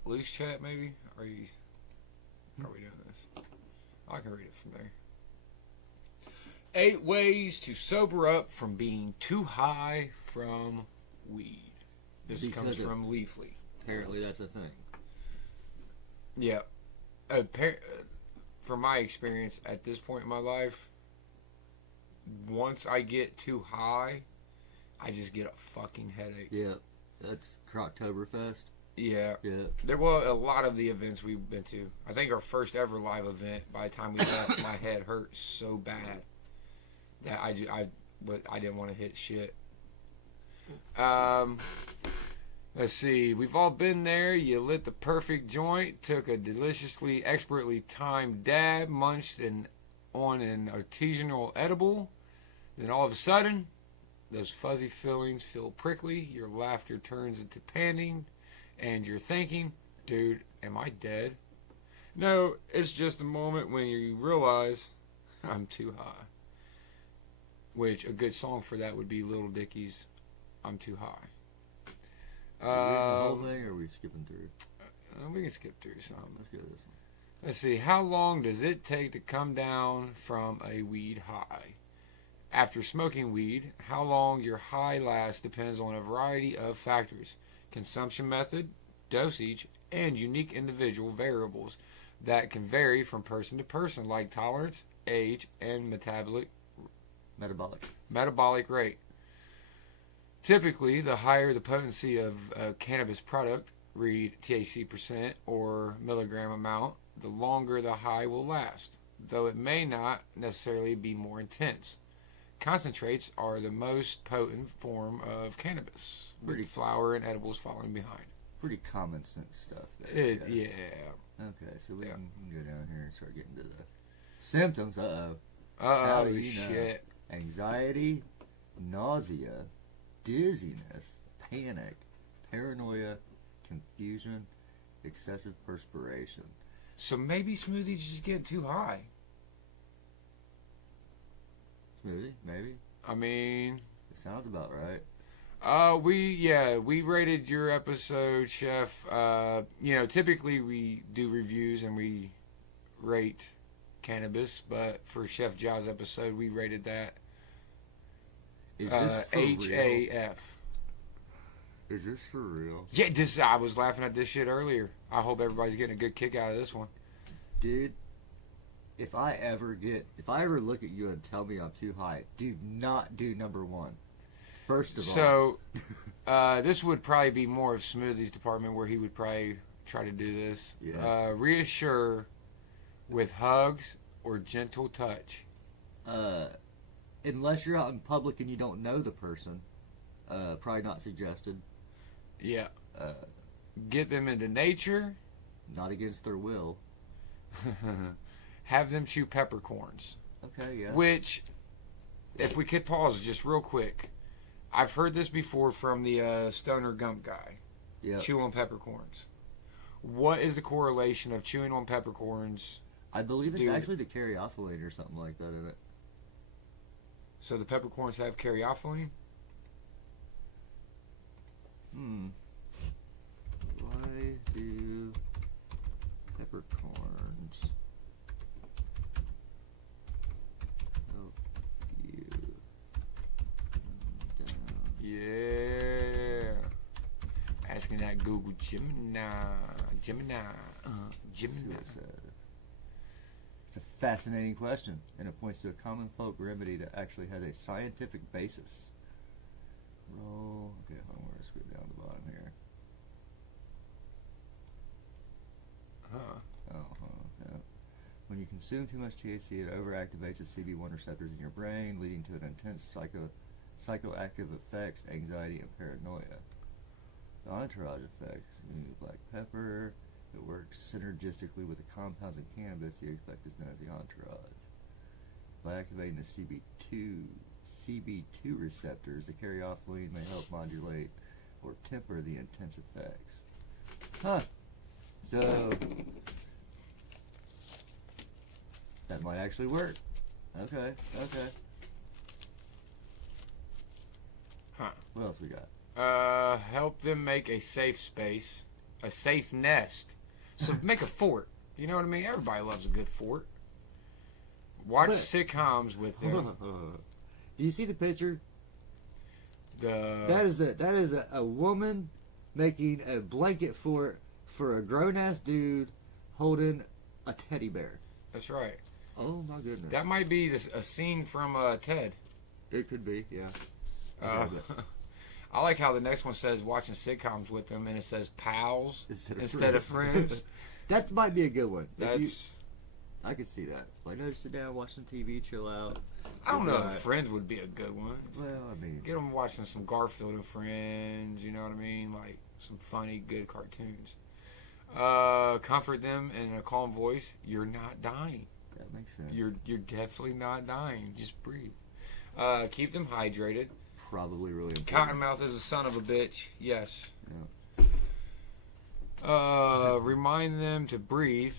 loose chat maybe. Are we doing this? I can read it from there. 8 ways to sober up from being too high from weed. This comes from Leafly. Apparently, that's a thing. Yeah. From my experience at this point in my life, once I get too high, I just get a fucking headache. Yeah, that's Croctoberfest. Yeah. Yeah. There were a lot of the events we've been to. I think our first ever live event, by the time we left, my head hurt so bad that I didn't want to hit shit. Let's see. We've all been there. You lit the perfect joint, took a deliciously, expertly timed dab, munched on an artisanal edible. Then all of a sudden, those fuzzy feelings feel prickly. Your laughter turns into panting, and you're thinking, dude, am I dead? No, it's just a moment when you realize I'm too high. Which, a good song for that would be Little Dicky's I'm Too High. Are we reading the whole thing, or are we skipping through? We can skip through some. Let's go to this one. Let's see. How long does it take to come down from a weed high? After smoking weed, how long your high lasts depends on a variety of factors. Consumption method, dosage, and unique individual variables that can vary from person to person, like tolerance, age, and metabolic rate. Typically, the higher the potency of a cannabis product, read THC percent or milligram amount, the longer the high will last, though it may not necessarily be more intense. Concentrates are the most potent form of cannabis, with flower and edibles following behind. Pretty common sense stuff there. Yeah. Okay, so we can go down here and start getting to the symptoms. How Oh, do you shit. know? Anxiety, nausea, dizziness, panic, paranoia, confusion, excessive perspiration. So maybe Smoothie's just getting too high. Smoothie, maybe? I mean, It sounds about right. We rated your episode, Chef. Typically we do reviews and we rate cannabis, but for Chef Jaw's episode, we rated that Is this for HAF. real? Is this for real? Yeah, I was laughing at this shit earlier. I hope everybody's getting a good kick out of this one. Dude, if I ever look at you and tell me I'm too high, do not do number 1. First of all. So, this would probably be more of Smoothie's department where he would probably try to do this. Yes. Reassure with hugs or gentle touch. Unless you're out in public and you don't know the person, probably not suggested. Yeah. Get them into nature. Not against their will. Have them chew peppercorns. Okay, yeah. Which, if we could pause just real quick, I've heard this before from the Stoner Gump guy. Yeah. Chew on peppercorns. What is the correlation of chewing on peppercorns? I believe it's actually the caryophyllene or something like that in it. So the peppercorns have caryophyllene? Why do peppercorns help you come down? Google Gemini. Gemini. Suicide. It's a fascinating question, and it points to a common folk remedy that actually has a scientific basis. Roll. Okay, hold on. We're going to scroll down the bottom here. Yeah. When you consume too much THC, it overactivates the CB1 receptors in your brain, leading to an intense psychoactive effects, anxiety, and paranoia. The entourage effects, meaning black pepper, it works synergistically with the compounds in cannabis. The effect is known as the entourage. By activating the CB2 receptors, the carryophylline may help modulate or temper the intense effects. Huh. So that might actually work. Okay. Huh. What else we got? Help them make a safe space, a safe nest. So make a fort. You know what I mean? Everybody loves a good fort. Watch sitcoms with them. Do you see the picture? That is a woman making a blanket fort for a grown ass dude holding a teddy bear. That's right. Oh my goodness. That might be a scene from Ted. It could be, yeah. I like how the next one says watching sitcoms with them, and it says pals instead of friends. That might be a good one. I could see that. Like, no, just sit down, watch some TV, chill out. I don't know if Friends would be a good one. Well, I mean, get them watching some Garfield and Friends. You know what I mean? Like some funny, good cartoons. Comfort them in a calm voice. You're not dying. That makes sense. You're definitely not dying. Just breathe. Keep them hydrated. Probably really important. Cottonmouth is a son of a bitch. Yes. Yeah. Remind them to breathe.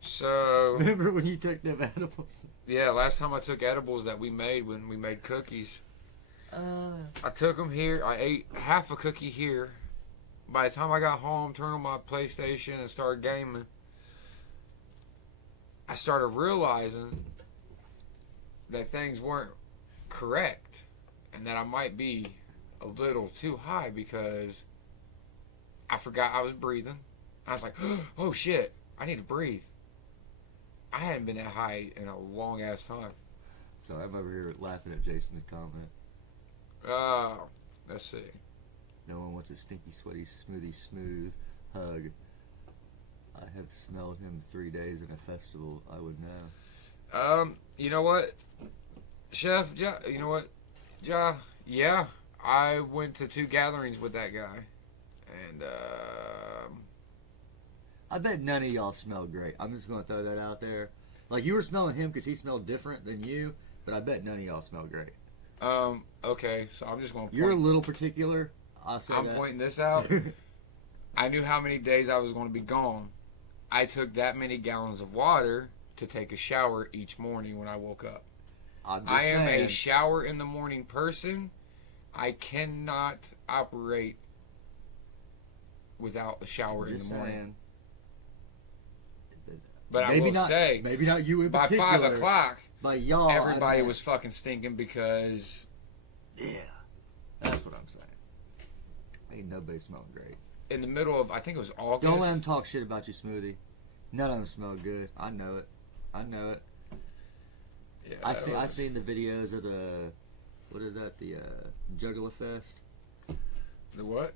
So remember when you took them edibles? Yeah, last time I took edibles that we made when we made cookies. I took them here. I ate half a cookie here. By the time I got home, turned on my PlayStation and started gaming, I started realizing that things weren't correct and that I might be a little too high because I forgot I was breathing. I was like, oh shit, I need to breathe. I hadn't been that high in a long ass time. So I'm over here laughing at Jason's comment. Let's see. No one wants a stinky, sweaty, smoothie, smooth hug. I have smelled him 3 days in a festival. I would know. You know what, Chef? You know what, yeah. I went to 2 gatherings with that guy, and I bet none of y'all smelled great. I'm just going to throw that out there. Like, you were smelling him because he smelled different than you, but I bet none of y'all smelled great. Okay, so I'm just going to point. You're a little particular. I'm pointing this out. I knew how many days I was going to be gone. I took that many gallons of water to take a shower each morning when I woke up. I am a shower in the morning person. I cannot operate without a shower in the morning. But maybe I will say, maybe not you in by particular. 5 o'clock, by y'all, everybody was fucking stinking because. Yeah, that's what I'm saying. Ain't nobody smelling great. In the middle of, I think it was August. Don't let them talk shit about your smoothie. None of them smell good. I know it. Yeah, I seen the videos of the, what is that? The Juggler Fest. The what?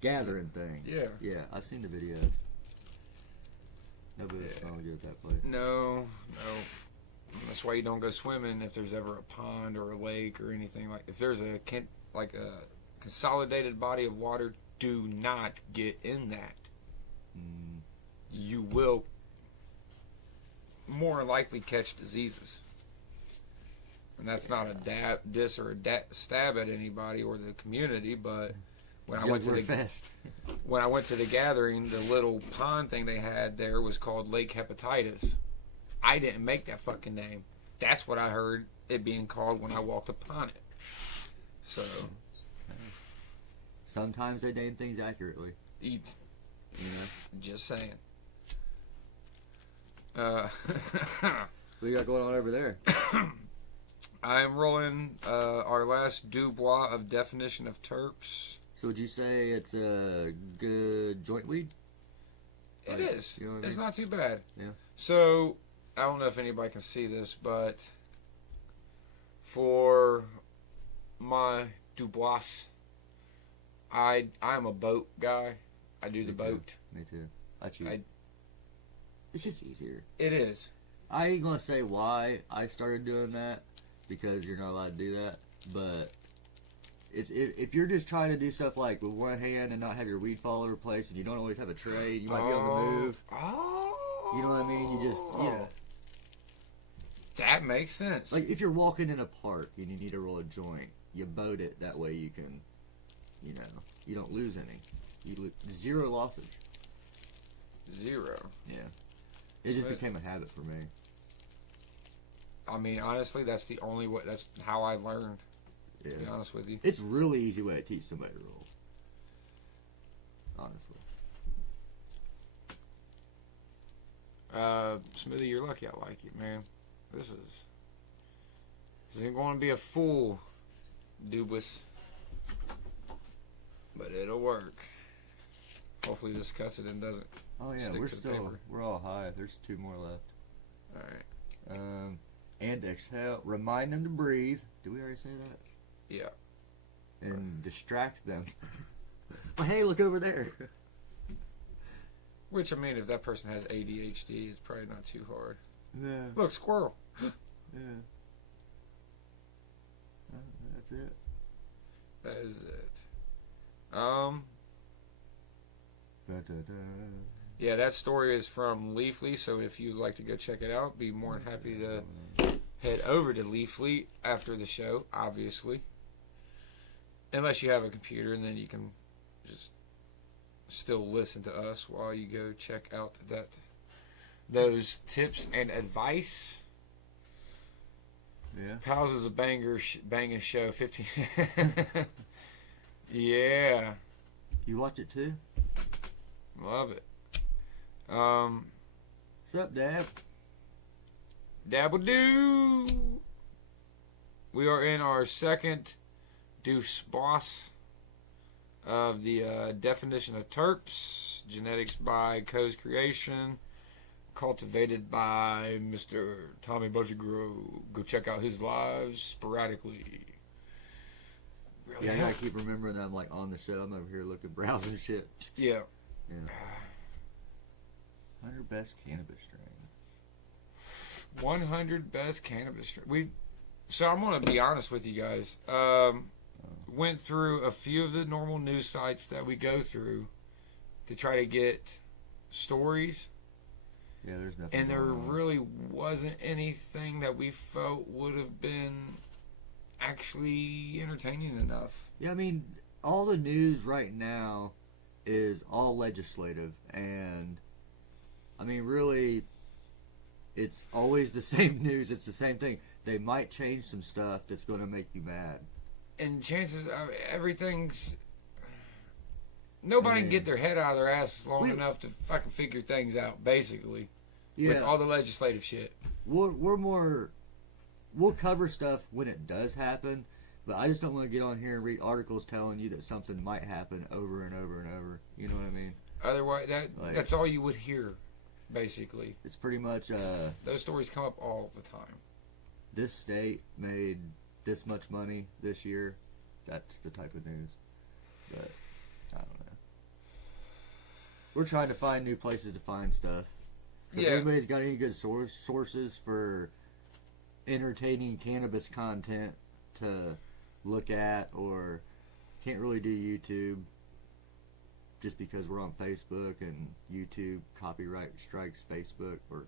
Gathering thing. Yeah. Yeah, I've seen the videos. Nobody's smelling good at that place. No. That's why you don't go swimming if there's ever a pond or a lake or anything like. If there's a consolidated body of water, do not get in that. You will more likely catch diseases. And that's not a diss or a stab at anybody or the community, but when I went to the gathering, the little pond thing they had there was called Lake Hepatitis. I didn't make that fucking name. That's what I heard it being called when I walked upon it. So sometimes they name things accurately. Just saying. What do you got going on over there? I'm rolling our last Dubois of definition of Terps. So would you say it's a good joint weed? It is. You know what I It's mean? not too bad. Yeah. So, I don't know if anybody can see this, but for my Dubois, I'm a boat guy. I do the boat. Me too. It's just easier. It is. I ain't gonna say why I started doing that, because you're not allowed to do that. But if you're just trying to do stuff like with one hand and not have your weed fall over place, and you don't always have a tray, you might be on the move. Oh. You know what I mean? You just That makes sense. Like if you're walking in a park and you need to roll a joint, you boat it that way. You can, you don't lose any. You lose zero lossage. Zero. Yeah. It just became a habit for me. I mean, honestly, that's the only way. That's how I learned. Yeah. To be honest with you, it's a really easy way to teach somebody to roll. Honestly. Smithy, you're lucky. I like you, man. This isn't going to be a full Dubus, but it'll work. Hopefully, this cuts it and doesn't. Oh yeah, stick we're to the still paper. we're all high. There's 2 more left. All right. And exhale. Remind them to breathe. Did we already say that? Yeah. And distract them. Oh, hey, look over there. Which, I mean, if that person has ADHD, it's probably not too hard. Yeah. Look, squirrel. Yeah. That's it. That is it. Da-da-da. Yeah, that story is from Leafly, so if you'd like to go check it out, be more than happy to head over to Leafly after the show, obviously. Unless you have a computer, and then you can just still listen to us while you go check out those tips and advice. Yeah. Pals is a banging show. 15. Yeah. You watch it too? Love it. What's up, Dab? Dabble do. We are in our second Deuce Boss of the definition of Terps. Genetics by Co's creation. Cultivated by Mr. Tommy Butchergrow. Go check out his lives sporadically. Really Yeah, I gotta keep remembering that I'm like on the show. I'm over here looking, browsing shit. Yeah. 100 best cannabis strains. 100 best cannabis strains. So I'm gonna be honest with you guys. Went through a few of the normal news sites that we go through to try to get stories. Yeah, there's nothing. And there going on. really wasn't anything that we felt would have been actually entertaining enough. Yeah, I mean, all the news right now is all legislative, and I mean, really, it's always the same news. It's the same thing. They might change some stuff that's going to make you mad. And chances of everything's... Nobody can get their head out of their ass long enough to fucking figure things out, basically. Yeah. With all the legislative shit. We're more... We'll cover stuff when it does happen, but I just don't want to get on here and read articles telling you that something might happen over and over and over. You know what I mean? Otherwise, that's all you would hear, basically. It's pretty much... those stories come up all the time. This state made this much money this year. That's the type of news. But, I don't know. We're trying to find new places to find stuff. So if anybody's got any good sources for entertaining cannabis content to look at, or can't really do YouTube just because we're on Facebook and YouTube copyright strikes Facebook, or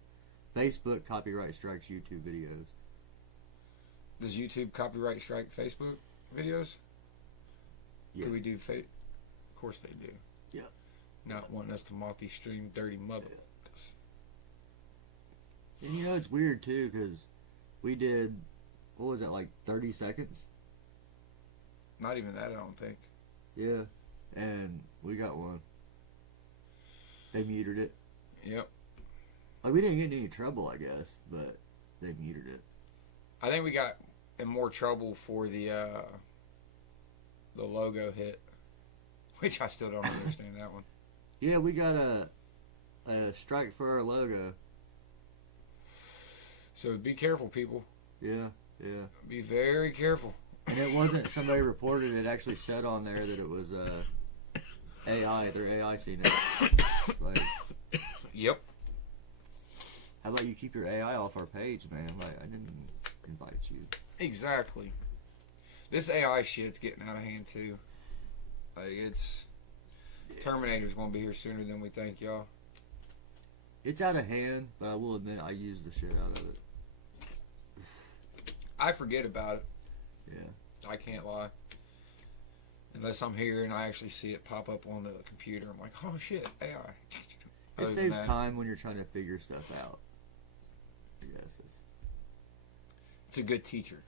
Facebook copyright strikes YouTube videos. Does YouTube copyright strike Facebook videos? Yeah. Do we do Of course they do. Yeah. Not wanting us to multi-stream dirty mother. And you know, it's weird too, because we did, what was it, like 30 seconds? Not even that, I don't think. Yeah. And we got one. They muted it. Yep. Like, we didn't get in any trouble, I guess, but they muted it. I think we got in more trouble for the logo hit. Which I still don't understand that one. Yeah, we got a strike for our logo. So be careful, people. Yeah. Be very careful. And it wasn't somebody reported. It actually said on there that it was AI. Their AI seen it. Like, yep. How about you keep your AI off our page, man? Like, I didn't invite you. Exactly. This AI shit's getting out of hand too. Like, it's Terminator's gonna be here sooner than we think, y'all. It's out of hand, but I will admit I use the shit out of it. I forget about it. Yeah. I can't lie. Unless I'm here and I actually see it pop up on the computer, I'm like, oh shit, AI. It saves time when you're trying to figure stuff out. I guess it's a good teacher.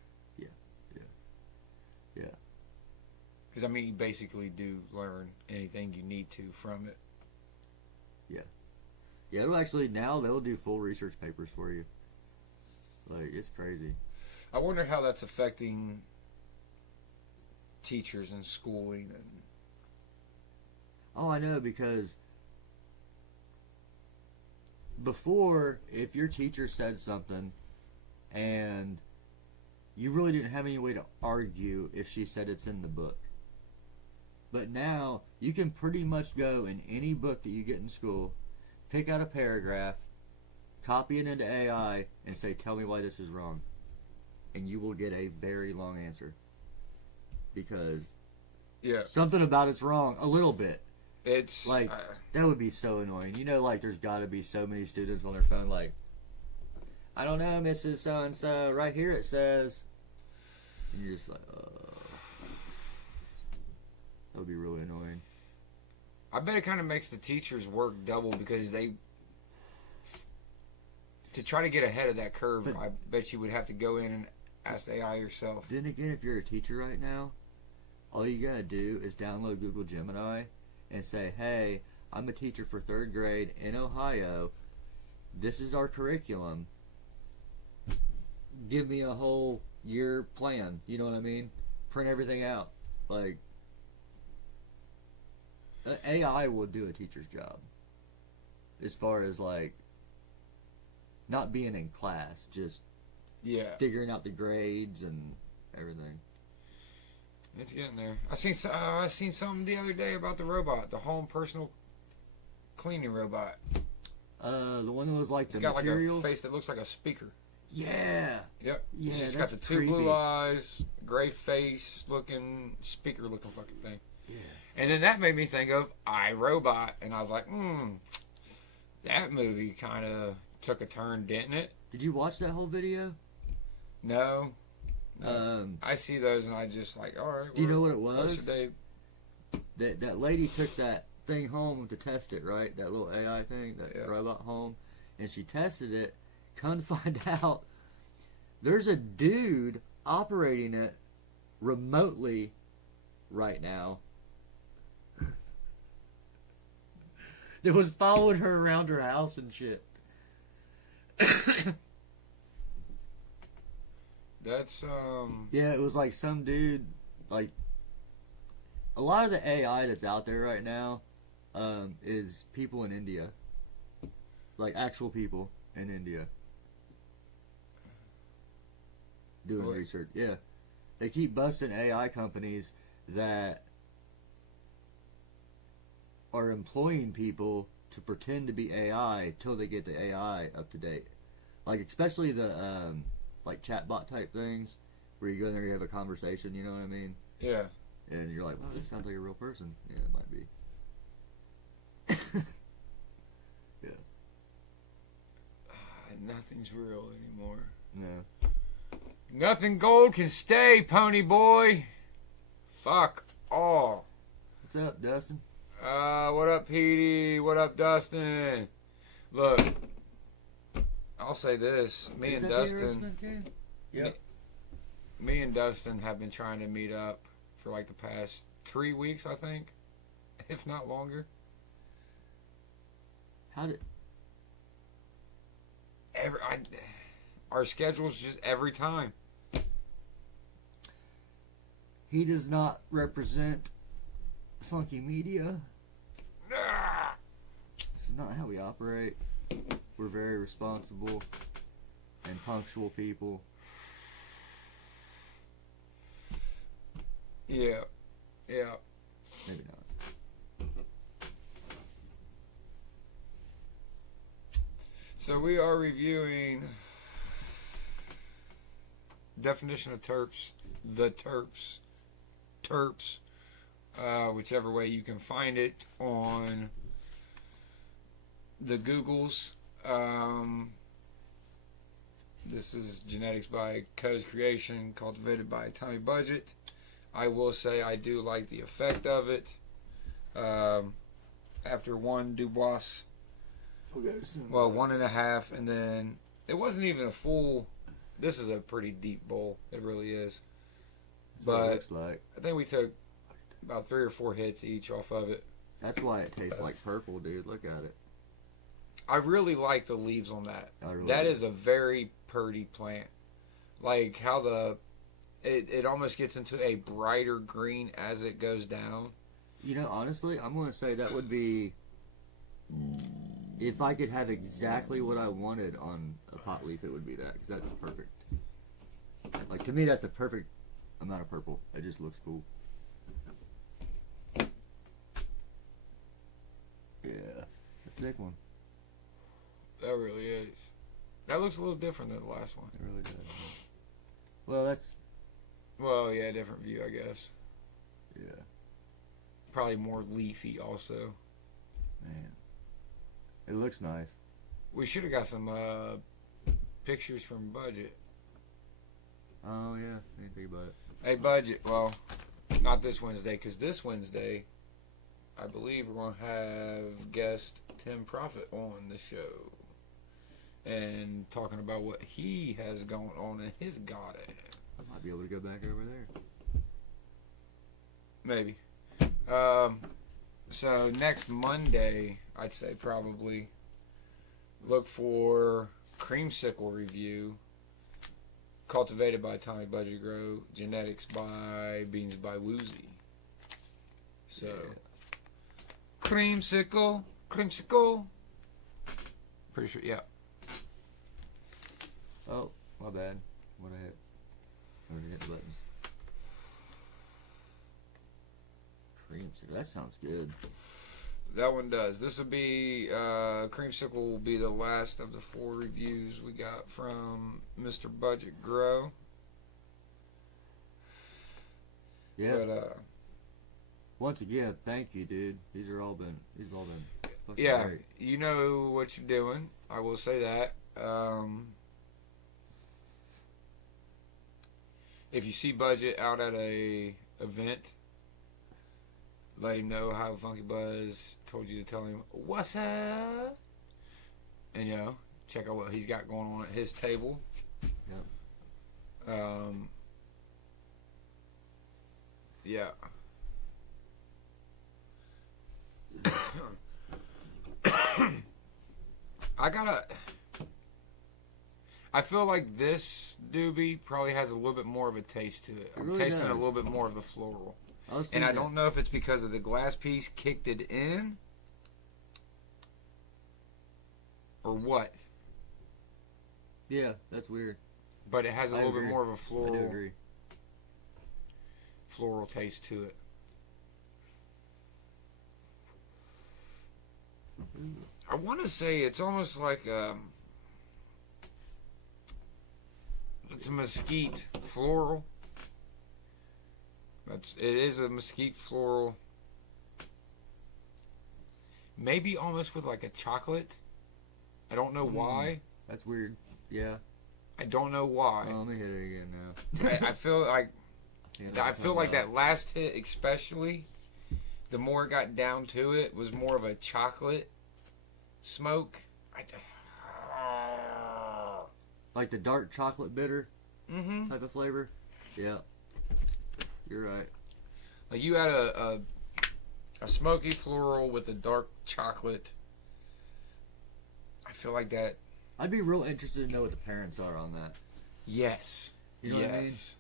Yeah. Because, I mean, you basically do learn anything you need to from it. Yeah, it'll actually, now they'll do full research papers for you. Like, it's crazy. I wonder how that's affecting teachers and schooling. Oh, I know, because before, if your teacher said something and you really didn't have any way to argue if she said it's in the book. But now, you can pretty much go in any book that you get in school, pick out a paragraph, copy it into AI, and say, tell me why this is wrong. And you will get a very long answer. Because something about it's wrong, a little bit. It's like, that would be so annoying. You know, like, there's got to be so many students on their phone, like, I don't know, Mrs. So-and-so, right here it says, and you're just like, that would be really annoying. I bet it kind of makes the teachers work double because to try to get ahead of that curve, but I bet you would have to go in and ask AI yourself. Then again, if you're a teacher right now, all you gotta do is download Google Gemini and say, hey, I'm a teacher for 3rd grade in Ohio. This is our curriculum. Give me a whole year plan. You know what I mean? Print everything out. Like, AI will do a teacher's job. As far as, like, not being in class, just figuring out the grades and everything. It's getting there. I seen something the other day about the robot, the home personal cleaning robot. The one that was like it's the got material? Like a face that looks like a speaker. Yeah. Yep. Yeah, It's just that's got the 2 creepy. blue eyes, gray face looking, speaker looking fucking thing. Yeah. And then that made me think of iRobot, and I was like, that movie kind of took a turn, didn't it? Did you watch that whole video? No. I see those, and I just like, all right. Do you know what it was? Closer day. That lady took that thing home to test it, right? That little AI thing, that robot home, and she tested it. Come to find out, there's a dude operating it remotely right now that was following her around her house and shit. That's Yeah, it was like some dude, like, a lot of the AI that's out there right now is people in India. Like, actual people in India. Doing research. Yeah. They keep busting AI companies that are employing people to pretend to be AI till they get the AI up to date. Like, especially the like chatbot type things where you go in there and you have a conversation, you know what I mean? Yeah. And you're like, well, this sounds like a real person. Yeah, it might be. Yeah. Nothing's real anymore. No. Nothing gold can stay, pony boy. Fuck all. What's up, Dustin? What up, Petey? What up, Dustin? Look, I'll say this. Me and Dustin... Yep. Me and Dustin have been trying to meet up for like the past 3 weeks, I think. If not longer. How did... Our schedule's just every time. He does not represent funky media. Ah! This is not how we operate. We're very responsible and punctual people. Yeah. Maybe not. So we are reviewing definition of Terps, the Terps, whichever way you can find it on the Googles. This is genetics by Co's creation, cultivated by Tommy Budget. I will say I do like the effect of it. After one Dubois, well, 1.5, and then it wasn't even a full. This is a pretty deep bowl. It really is. That's what it looks like. I think we took about 3 or 4 hits each off of it. That's why it tastes like purple, dude. Look at it. I really like the leaves on that. Really That is a very pretty plant. Like how it almost gets into a brighter green as it goes down. You know, honestly, I'm going to say that would be, if I could have exactly what I wanted on a pot leaf, it would be that, because that's perfect. Like, to me, that's a perfect amount of purple. It just looks cool. Yeah, it's a thick one. That really is. That looks a little different than the last one. It really does. Well, that's... Well, yeah, different view, I guess. Yeah. Probably more leafy also. Man. It looks nice. We should have got some pictures from Budget. Oh, yeah. I didn't think about it. Hey, Budget. Well, not this Wednesday, because this Wednesday, I believe we're going to have guest Tim Profit on the show. And talking about what he has going on in his garden. I might be able to go back over there. Maybe. So next Monday, I'd say probably look for Creamsicle review. Cultivated by Tommy Budget Grow. Genetics by Beans by Woozy. So, Yeah. Creamsicle. Pretty sure, yeah. Oh, my bad. What I hit? I already hit the buttons. Creamsicle. That sounds good. That one does. This will be, Creamsicle will be the last of the 4 reviews we got from Mr. Budget Grow. Yeah. But, once again, thank you, dude. These have all been fucking yeah, great. you know what you're doing. I will say that. If you see Budget out at a event, let him know how Funky Buzz told you to tell him what's up, and check out what he's got going on at his table. Yep. Yeah. I feel like this doobie probably has a little bit more of a taste to it. I'm really tasting does. a little bit more of the floral. And I don't know if it's because of the glass piece kicked it in or what. Yeah, that's weird. But it has a I little bit agree. more of a I do agree. floral taste to it. I want to say it's almost like it's a mesquite floral. It is a mesquite floral. Maybe almost with like a chocolate. I don't know why. That's weird. Yeah. I don't know why. Oh, let me hit it again now. I feel like Yeah, I feel like that last hit, especially, the more it got down to it, was more of a chocolate smoke. Like the dark chocolate bitter Mm-hmm. type of flavor. Yeah. You're right. Like you had a smoky floral with a dark chocolate. I feel like that. I'd be real interested to know what the parents are on that. Yes. You know what I mean? Yes.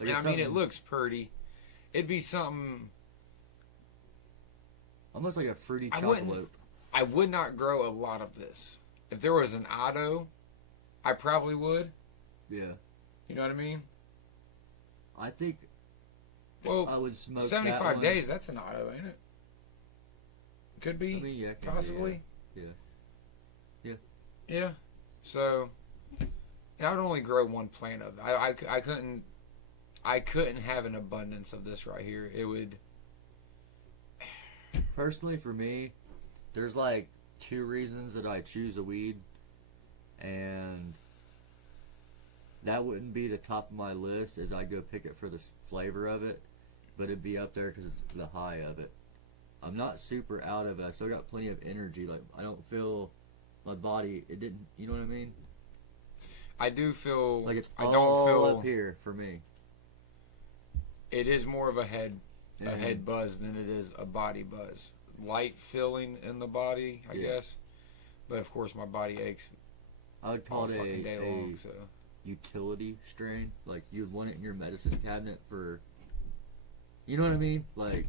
Like And it's I mean, it something- looks pretty. It'd be something almost like a fruity I chocolate. I would not grow a lot of this. If there was an auto, I probably would. Yeah. You know what I mean? I think. Well, I would smoke 75 days. That's an auto, ain't it? Could be. I mean, yeah, possibly. Be, yeah. Yeah. So, and I would only grow one plant of it. I couldn't have an abundance of this right here. It would. Personally, for me, there's like 2 reasons that I choose a weed, and that wouldn't be the top of my list as I go pick it for the flavor of it, but it'd be up there because it's the high of it. I'm not super out of it. I still got plenty of energy. Like, I don't feel my body. It didn't. You know what I mean? I do feel like it's I all don't feel up here for me. It is more of a head buzz than it is a body buzz. Light feeling in the body, I guess. But of course, my body aches. I would call it fucking day long. So utility strain. Like, you'd want it in your medicine cabinet for. You know what I mean? Like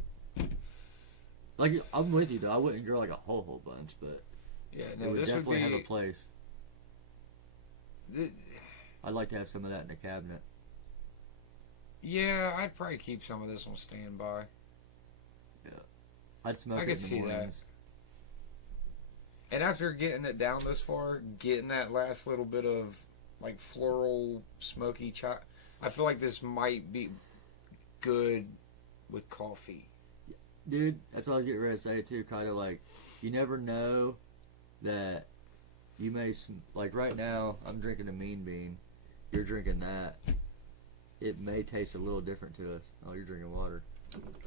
I'm with you though. I wouldn't grow like a whole bunch, but yeah, no, it would this definitely would be, have a place. I'd like to have some of that in the cabinet. Yeah, I'd probably keep some of this on standby. Yeah, I'd smoke I it could in the see mornings. that. And after getting it down this far, getting that last little bit of like floral, smoky chop, I feel like this might be good with coffee. Dude, that's what I was getting ready to say too. Kind of like, you never know that you may, like right now, I'm drinking a Mean Bean. You're drinking that. It may taste a little different to us. Oh, you're drinking water.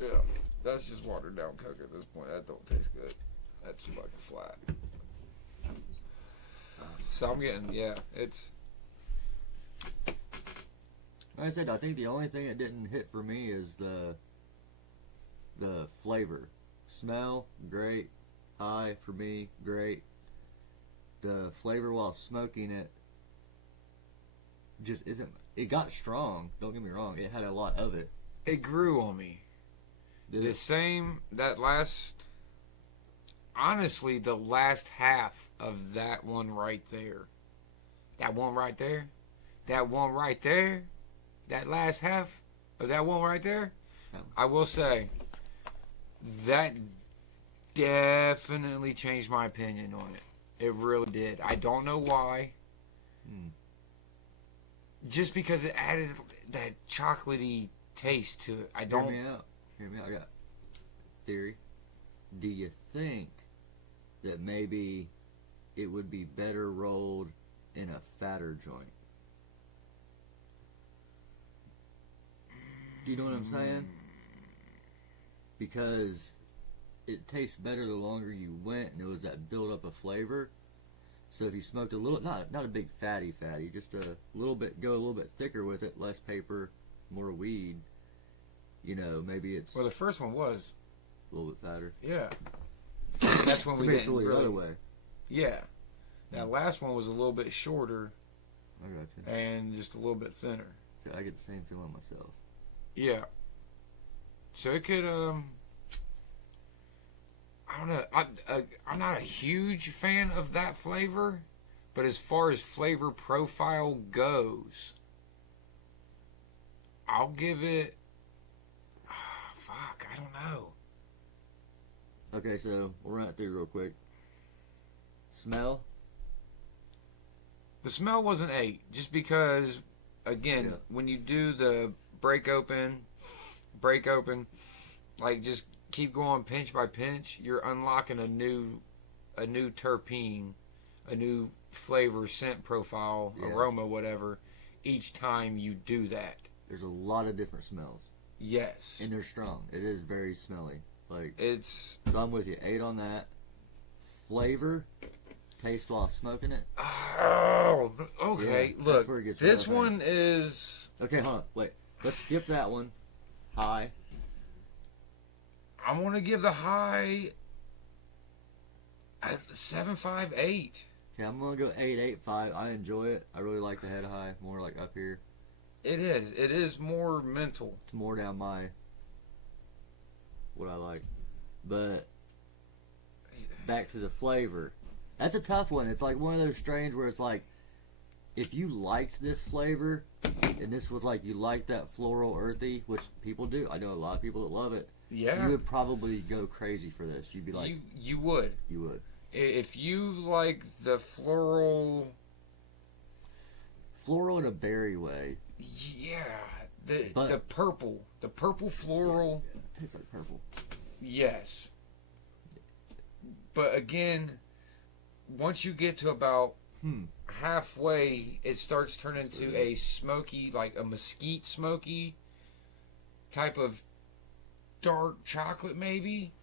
Yeah, that's just watered down Coke at this point. That don't taste good. That's fucking flat. So I'm getting, it's. Like I said, I think the only thing that didn't hit for me is the flavor. Smell, great. High, for me, great. The flavor while smoking it just isn't. It got strong, don't get me wrong. It had a lot of it. It grew on me. Honestly, the last half of that one right there. That one right there. That one right there. That last half of that one right there. I will say, that definitely changed my opinion on it. It really did. I don't know why. Just because it added that chocolatey taste to it. I don't. Hear me out. I got a theory. Do you think that maybe it would be better rolled in a fatter joint? Do you know what I'm saying? Because it tastes better the longer you went, and it was that build up of flavor. So if you smoked a little, not a big fatty, just a little bit, go a little bit thicker with it, less paper, more weed. You know, maybe it's. Well, the first one was a little bit fatter. Yeah. That's when we didn't really. The other way. Yeah. That last one was a little bit shorter. I got you. And just a little bit thinner. So I get the same feeling myself. Yeah. So it could, I don't know. I'm not a huge fan of that flavor, but as far as flavor profile goes, I'll give it. I don't know. Okay, so we'll run it through real quick. Smell? The smell was an 8, just because, again, when you do the break open, like just keep going pinch by pinch, you're unlocking a new terpene, a new flavor, scent profile, aroma, whatever, each time you do that. There's a lot of different smells. Yes. And they're strong. It is very smelly. Like, it's. So I'm with you. 8 on that. Flavor, taste while smoking it. Oh, okay. Yeah, look, this one is. Okay, hold on. Wait. Let's skip that one. High. I'm gonna give the high a 7.58. Okay, I'm gonna go 8.85. I enjoy it. I really like the head high, more like up here. It is. It is more mental. It's more down my what I like. But back to the flavor. That's a tough one. It's like one of those strains where it's like, if you liked this flavor, and this was like you like that floral earthy, which people do. I know a lot of people that love it. Yeah. You would probably go crazy for this. You'd be like, you would. You would. If you like the floral in a berry way. Yeah. The purple floral. Yeah, it tastes like purple. Yes. But again, once you get to about halfway, it starts turning into a smoky, like a mesquite smoky type of dark chocolate, maybe.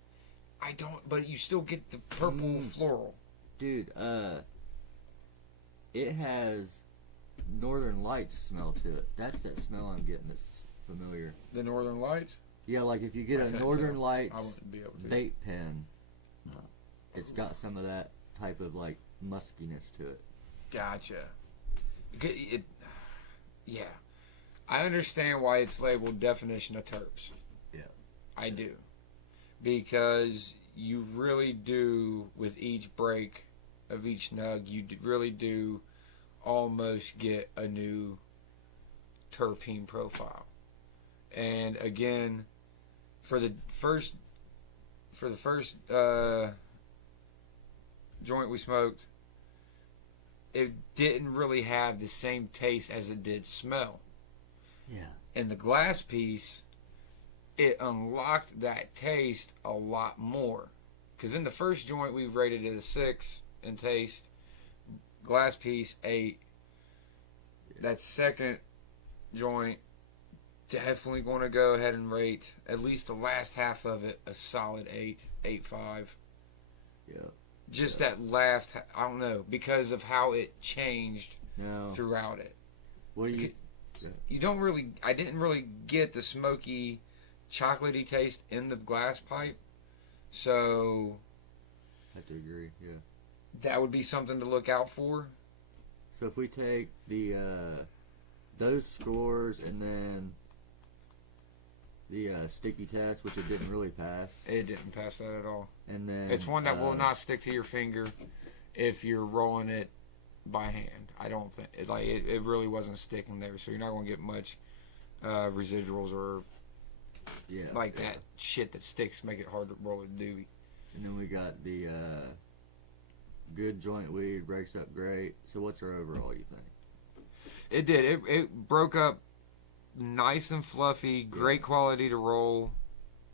I don't, but you still get the purple floral. Dude, it has Northern Lights smell to it. That's that smell I'm getting that's familiar. The Northern Lights? Yeah, like if you get a Northern Lights vape pen, No. It's got some of that type of like muskiness to it. Gotcha. Yeah. I understand why it's labeled definition of terps. Yeah. I do. Because you really do, with each break of each nug, you really do almost get a new terpene profile. And again, for the first joint we smoked, it didn't really have the same taste as it did smell. Yeah. And the glass piece, it unlocked that taste a lot more. Because in the first joint, we rated it a 6 in taste. Glass piece, 8. That second joint, definitely going to go ahead and rate at least the last half of it a solid 8, 8.5. Yeah. Just that last, I don't know, because of how it changed No. throughout it. What do you? You don't really, I didn't really get the smoky, chocolatey taste in the glass pipe. So I have to agree. Yeah. that would be something to look out for. So if we take the those scores and then the sticky test, which it didn't really pass, It didn't pass that at all. and then It's one that will not stick to your finger if you're rolling it by hand. I don't think it really wasn't sticking there, so you're not going to get much residuals or that shit that sticks, make it hard to roll a doobie. And then we got the good joint weed, breaks up great. So what's our overall, you think? It did. It broke up nice and fluffy, great quality to roll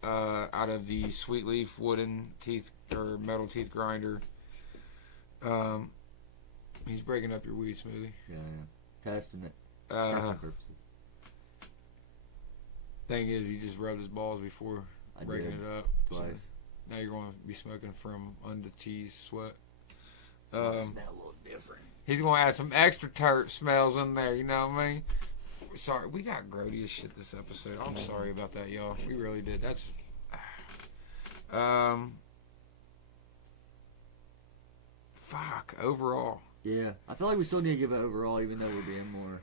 out of the sweet leaf wooden teeth or metal teeth grinder. He's breaking up your weed smoothie. Yeah. Testing it. Testing purposes. Thing is, he just rubbed his balls before breaking it up. Twice. So now you're going to be smoking from under cheese sweat. Smell a little different. He's going to add some extra terp smells in there, you know what I mean? Sorry, we got grody as shit this episode. I'm sorry about that, y'all. We really did. That's... fuck, overall. Yeah. I feel like we still need to give it overall, even though we're being more...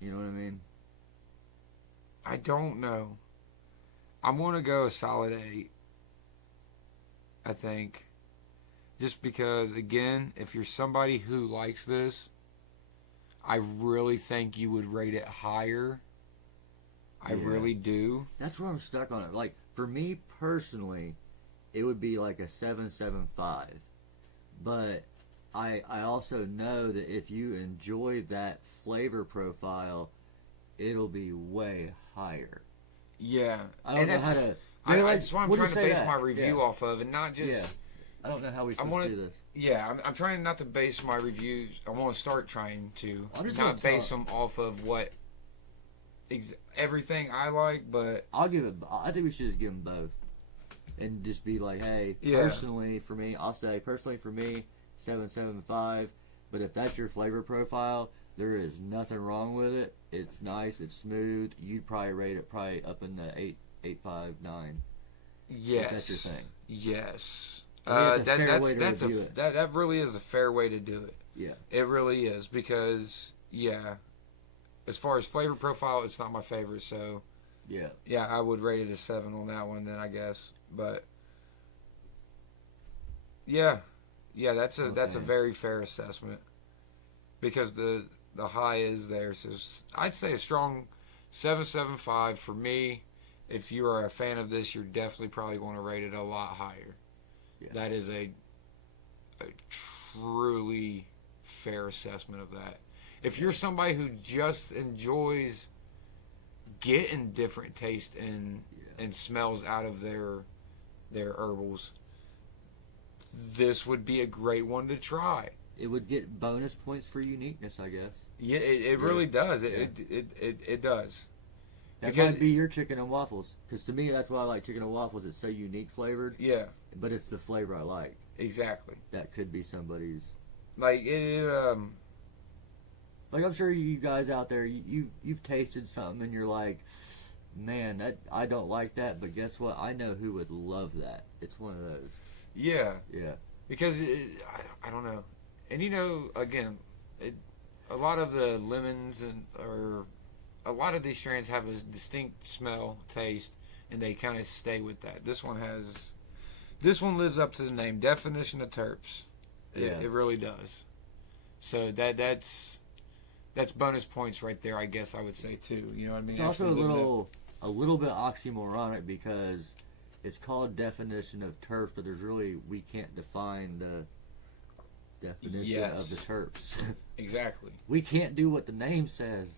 You know what I mean? I don't know. I'm going to go a solid 8. I think. Just because, again, if you're somebody who likes this, I really think you would rate it higher. I really do. That's where I'm stuck on it. Like, for me personally, it would be like a 7.75. But I also know that if you enjoy that flavor profile, it'll be way higher. Yeah. I don't know how to... That's why I'm trying to base my review off of, and not just... Yeah. I don't know how we're supposed to do this. Yeah, I'm trying not to base my reviews... I want to start trying to. Not base them off of what... everything I like, but... I think we should just give them both. And just be like, hey, personally for me, 7.75. But if that's your flavor profile, there is nothing wrong with it. It's nice. It's smooth. You'd probably rate it up in the 8.5, 9. Yes. If that's your thing. Yes. That really is a fair way to do it. Yeah. It really is because, as far as flavor profile, it's not my favorite. So, yeah, I would rate it a 7 on that one then, I guess. But Yeah, that's a Okay. very fair assessment because the high is there. So I'd say a strong 7.75 for me. If you are a fan of this, you're definitely probably going to rate it a lot higher. Yeah. That is a truly fair assessment of that. If you're somebody who just enjoys getting different taste and smells out of their herbals, this would be a great one to try. It would get bonus points for uniqueness, I guess. Yeah, it really does. It does. That Because- might be your chicken and waffles. Because to me, that's why I like chicken and waffles. It's so unique flavored, Yeah, but it's the flavor I like. exactly. That could be somebody's. Like Like I'm sure you guys out there, you've tasted something and you're like, man, that I don't like that. But guess what? I know who would love that. It's one of those. yeah, Yeah. because I don't know, and again, a lot of the lemons or a lot of these strands have a distinct smell, taste, and they kind of stay with that. This one lives up to the name, definition of terps. It really does. So that's bonus points right there, I guess I would say too. You know what I mean? It's also a little bit oxymoronic because it's called definition of terps, but we can't define the definition of the terps. Exactly. We can't do what the name says.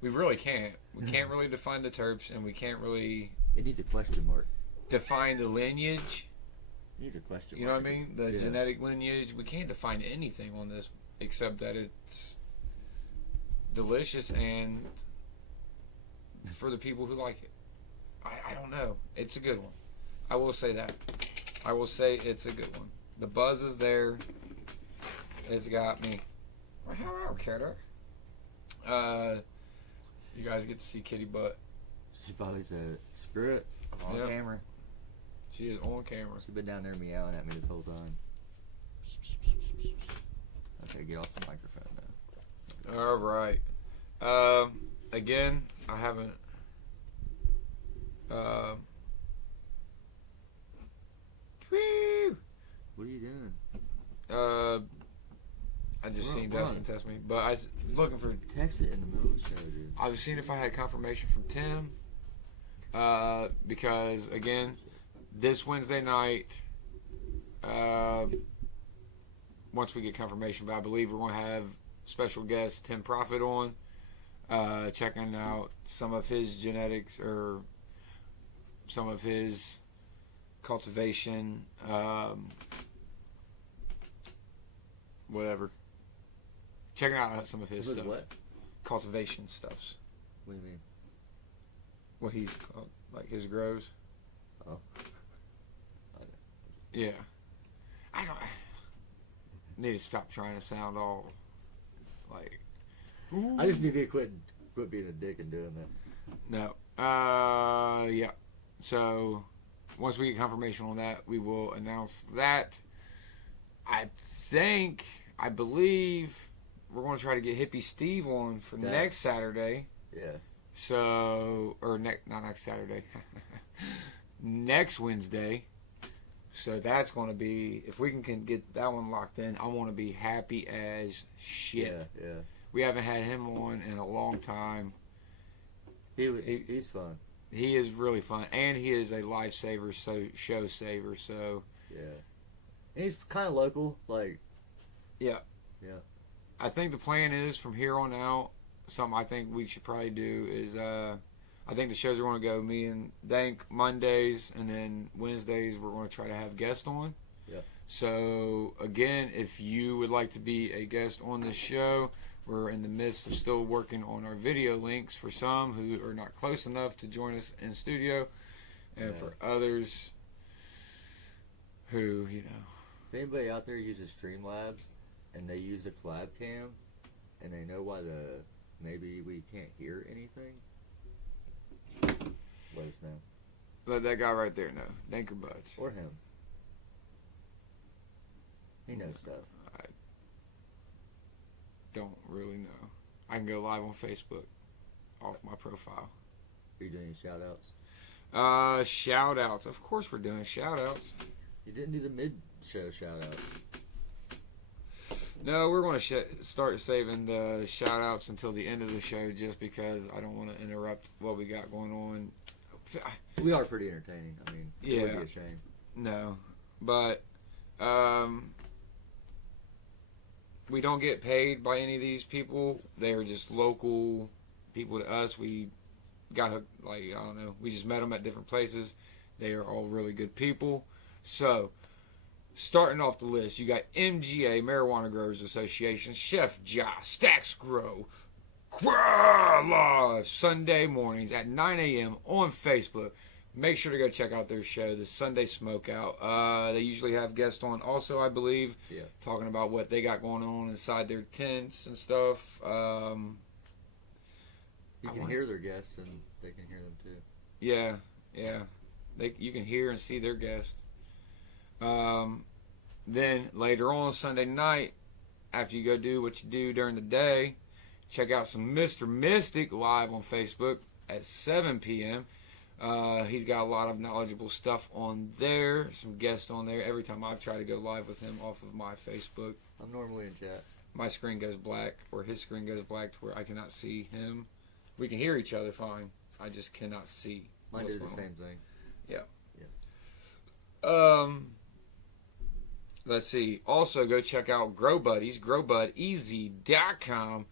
We really can't. We can't really define the terps, and we can't really It needs a question mark. define the lineage. It needs a question mark. You know what I mean? The Yeah. genetic lineage. We can't define anything on this except that it's delicious and for the people who like it. I don't know. It's a good one. I will say that. I will say it's a good one. The buzz is there. It's got me. Well, hello, kiddo. You guys get to see Kitty Butt. She finally said, screw it. I'm on Yep. camera. She is on camera. She's been down there meowing at me this whole time. Okay, get off the microphone now. All right. Again, I haven't. Woo! What are you doing? I just Run, seen Dustin run. test me, but I was looking for. Text it in the middle of the show, dude. I was seeing if I had confirmation from Tim. Because again, this Wednesday night, once we get confirmation, but I believe we're going to have special guest Tim Profit on, checking out some of his genetics or some of his cultivation, whatever. Checking out some of his stuff. What? Cultivation stuffs. What do you mean? What he's called, like his grows. Oh. Yeah. I don't. Need to stop trying to sound all like. I just need to quit being a dick and doing that. No. Yeah. So once we get confirmation on that, we will announce that. I believe we're going to try to get Hippie Steve on for Okay. next Saturday. Yeah. So, or not next Saturday, next Wednesday. So that's going to be, if we can get that one locked in, I want to be happy as shit. Yeah, yeah. We haven't had him on in a long time. He's fun. He is really fun, and he is a lifesaver, so show saver. So Yeah. And he's kind of local, like. Yeah. Yeah. I think the plan is from here on out. Something I think we should probably do is I think the shows are going to go me and Dank Mondays, and then Wednesdays we're going to try to have guests on. Yeah. So again, if you would like to be a guest on this show, we're in the midst of still working on our video links for some who are not close enough to join us in studio, and for others who, you know. If anybody out there uses Streamlabs and they use the collab cam and they know why maybe we can't hear anything, let us know. Let that guy right there know. Danker Butts. Or him. He knows stuff. I don't really know. I can go live on Facebook off my profile. Are you doing any shout outs? Shout outs. Of course we're doing shout outs. You didn't do the mid show shout outs? No, we're going to start saving the shout outs until the end of the show just because I don't want to interrupt what we got going on. We are pretty entertaining. I mean, it would be a shame. No, but we don't get paid by any of these people. They are just local people to us. We got hooked, like, I don't know, we just met them at different places. They are all really good people. So, starting off the list, you got MGA, Marijuana Growers Association, Chef Ja, Stacks Grow, live Sunday mornings at 9 a.m. on Facebook. Make sure to go check out their show, the Sunday Smokeout. They usually have guests on also, I believe, talking about what they got going on inside their tents and stuff. You can hear their guests, and they can hear them too. Yeah. You can hear and see their guests. Then later on Sunday night, after you go do what you do during the day, check out some Mr. Mystic live on Facebook at 7 p.m. He's got a lot of knowledgeable stuff on there, some guests on there. Every time I've tried to go live with him off of my Facebook, I'm normally in chat. My screen goes black, or his screen goes black to where I cannot see him. We can hear each other fine. I just cannot see. Mine do the same thing. Yeah. Let's see. Also, go check out Grow Buddies, growbudeasy.com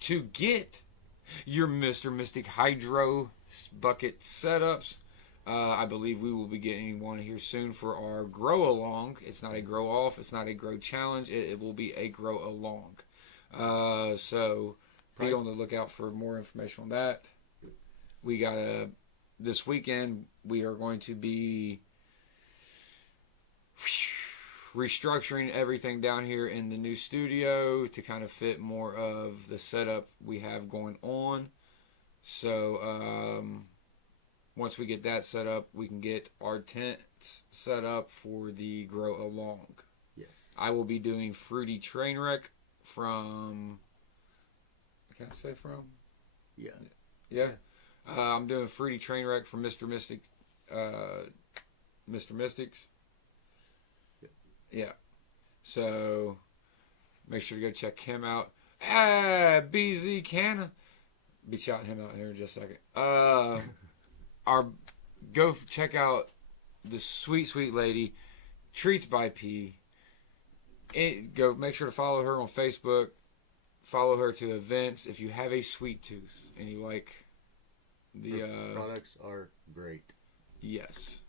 to get your Mr. Mystic Hydro bucket setups. I believe we will be getting one here soon for our grow along. It's not a grow off. It's not a grow challenge. It will be a grow along. So be on the lookout for more information on that. We got this weekend we are going to be restructuring everything down here in the new studio to kind of fit more of the setup we have going on. So once we get that set up, we can get our tents set up for the grow along. Yes. I will be doing Fruity Trainwreck from... Can I say from? Yeah. I'm doing Fruity Trainwreck from Mr. Mystic. Mr. Mystics. Yeah. So make sure to go check him out. BZ Canna. Be shouting him out here in just a second. Go check out the sweet lady, Treats by P. Go make sure to follow her on Facebook. Follow her to events. If you have a sweet tooth and you like her products are great. Yes.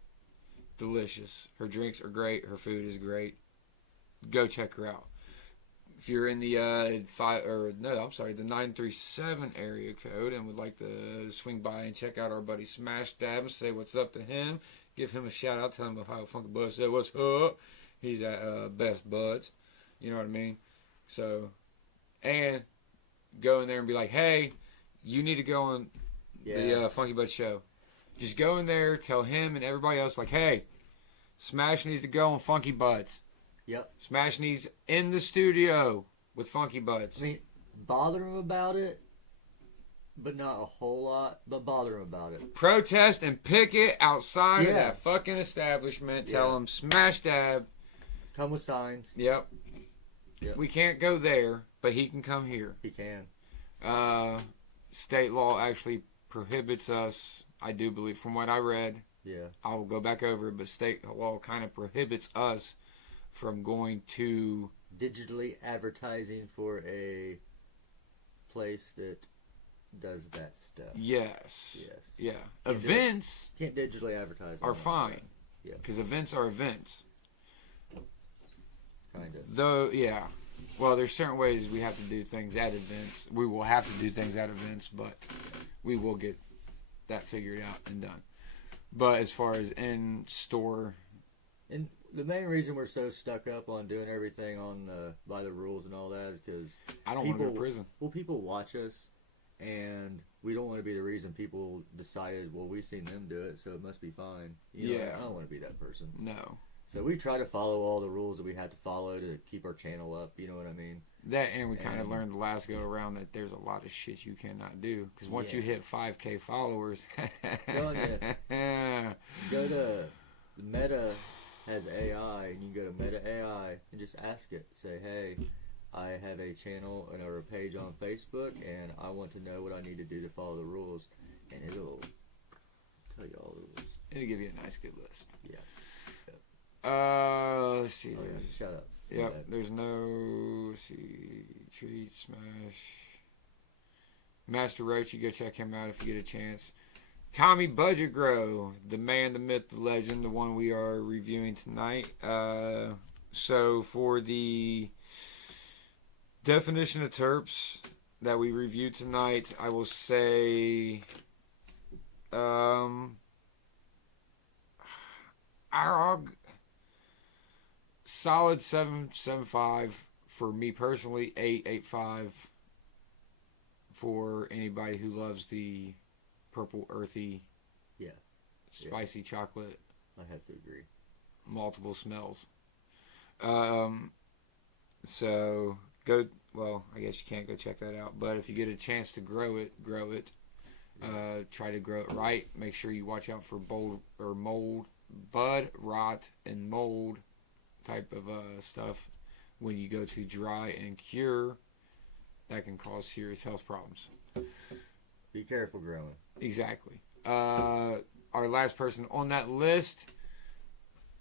Delicious. Her drinks are great. Her food is great. Go check her out. If you're in the 937 area code and would like to swing by and check out our buddy Smash Dab and say what's up to him, give him a shout out, tell him how Funky Bud said what's up. He's at Best Buds. You know what I mean? So, and go in there and be like, hey, you need to go on the Funky Bud show. Just go in there, tell him and everybody else, like, hey, Smash needs to go on Funky Buds. Yep. Smash needs in the studio with Funky Buds. I mean, bother him about it, but not a whole lot, but bother him about it. Protest and picket outside of that fucking establishment. Tell him Smash Dab. Come with signs. Yep. We can't go there, but he can come here. He can. State law actually prohibits us, I do believe, from what I read. Yeah. I will go back over it, but state law kind of prohibits us from going to... digitally advertising for a place that does that stuff. Yes. Yeah. Events... Can't digitally advertise. Are fine. Yeah. Because events are events. Kind of. Though, yeah. Well, there's certain ways we have to do things at events. We will have to do things at events, but we will get that figured out and done. But as far as in-store... And the main reason we're so stuck up on doing everything by the rules and all that is because... I don't want to go to prison. Well, people watch us, and we don't want to be the reason people decided, well, we've seen them do it, so it must be fine. You know, I don't want to be that person. No. So we try to follow all the rules that we had to follow to keep our channel up, you know what I mean? That, and we kind of learned the last go around that there's a lot of shit you cannot do. Because once you hit 5K followers... Telling you, go to Meta has AI, and you can go to Meta AI and just ask it. Say, hey, I have a channel or a page on Facebook, and I want to know what I need to do to follow the rules, and it'll tell you all the rules. It'll give you a nice, good list. Yeah. Let's see. Oh, yeah. Shout outs. Yep. There's no. Let's see. Treat Smash. Master Roach, go check him out if you get a chance. Tommy Budget Grow, the man, the myth, the legend, the one we are reviewing tonight. So for the definition of Terps that we reviewed tonight, I will say our solid 7.75 for me personally, 8.85 for anybody who loves the purple earthy, spicy chocolate. I have to agree. Multiple smells. So go. Well, I guess you can't go check that out. But if you get a chance to grow it. Try to grow it right. Make sure you watch out for mold, bud rot, and mold type of stuff when you go to dry and cure. That can cause serious health problems. Be careful growing. Exactly. Our last person on that list,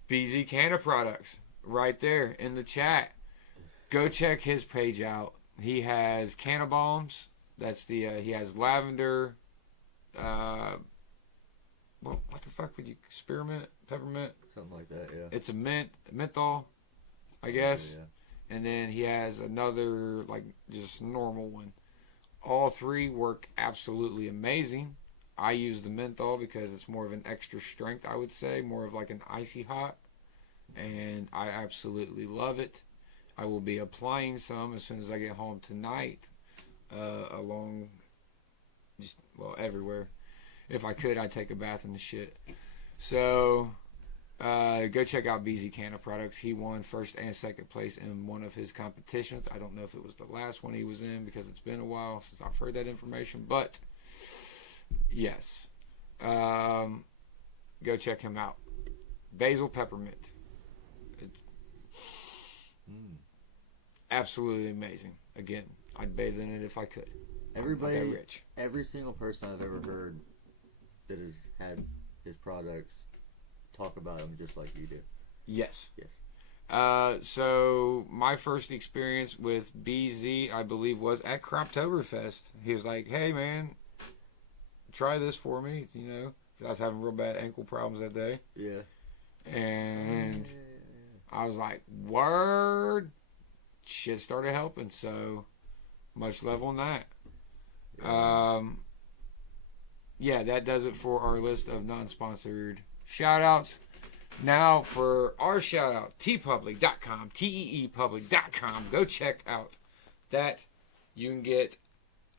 BZ Canna Products, right there in the chat. Go check his page out. He has canna bombs. That's the he has lavender. What the fuck would you spearmint, peppermint? Something like that. Yeah. It's a menthol, I guess. Yeah. And then he has another, like, just normal one. All three work absolutely amazing. I use the menthol because it's more of an extra strength, I would say. More of like an icy hot. And I absolutely love it. I will be applying some as soon as I get home tonight. Everywhere. If I could, I'd take a bath in the shit. So... go check out BZ Canna Products. He won first and second place in one of his competitions. I don't know if it was the last one he was in because it's been a while since I've heard that information. But, yes. Go check him out. Basil Peppermint. Absolutely amazing. Again, I'd bathe in it if I could. Everybody, I'm not that rich. Every single person I've ever heard that has had his products talk about them just like you do. Yes. So my first experience with BZ, I believe, was at Croptoberfest. He was like, "Hey man, try this for me." You know, I was having real bad ankle problems that day. Yeah. And I was like, "Word!" Shit started helping. So much love on that. That does it for our list of non-sponsored shout-outs. Now for our shout-out, teepublic.com, teepublic.com. Go check out that. You can get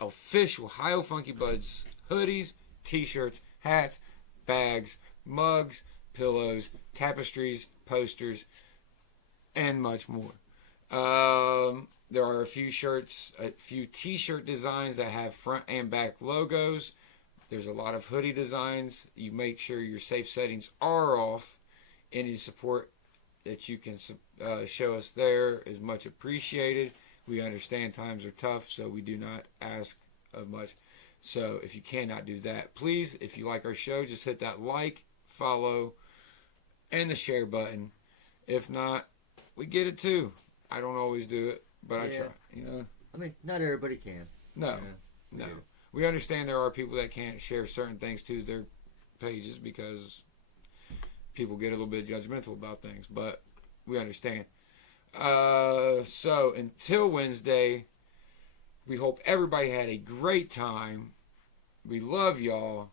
official Ohio Funky Buds hoodies, t-shirts, hats, bags, mugs, pillows, tapestries, posters, and much more. There are a few t-shirt designs that have front and back logos. There's a lot of hoodie designs. You make sure your safe settings are off. Any support that you can show us there is much appreciated. We understand times are tough, so we do not ask of much. So if you cannot do that, please, if you like our show, just hit that like, follow, and the share button. If not, we get it too. I don't always do it, but I try, you know. I mean, not everybody can. No. We understand there are people that can't share certain things to their pages because people get a little bit judgmental about things, but we understand. So until Wednesday, we hope everybody had a great time. We love y'all.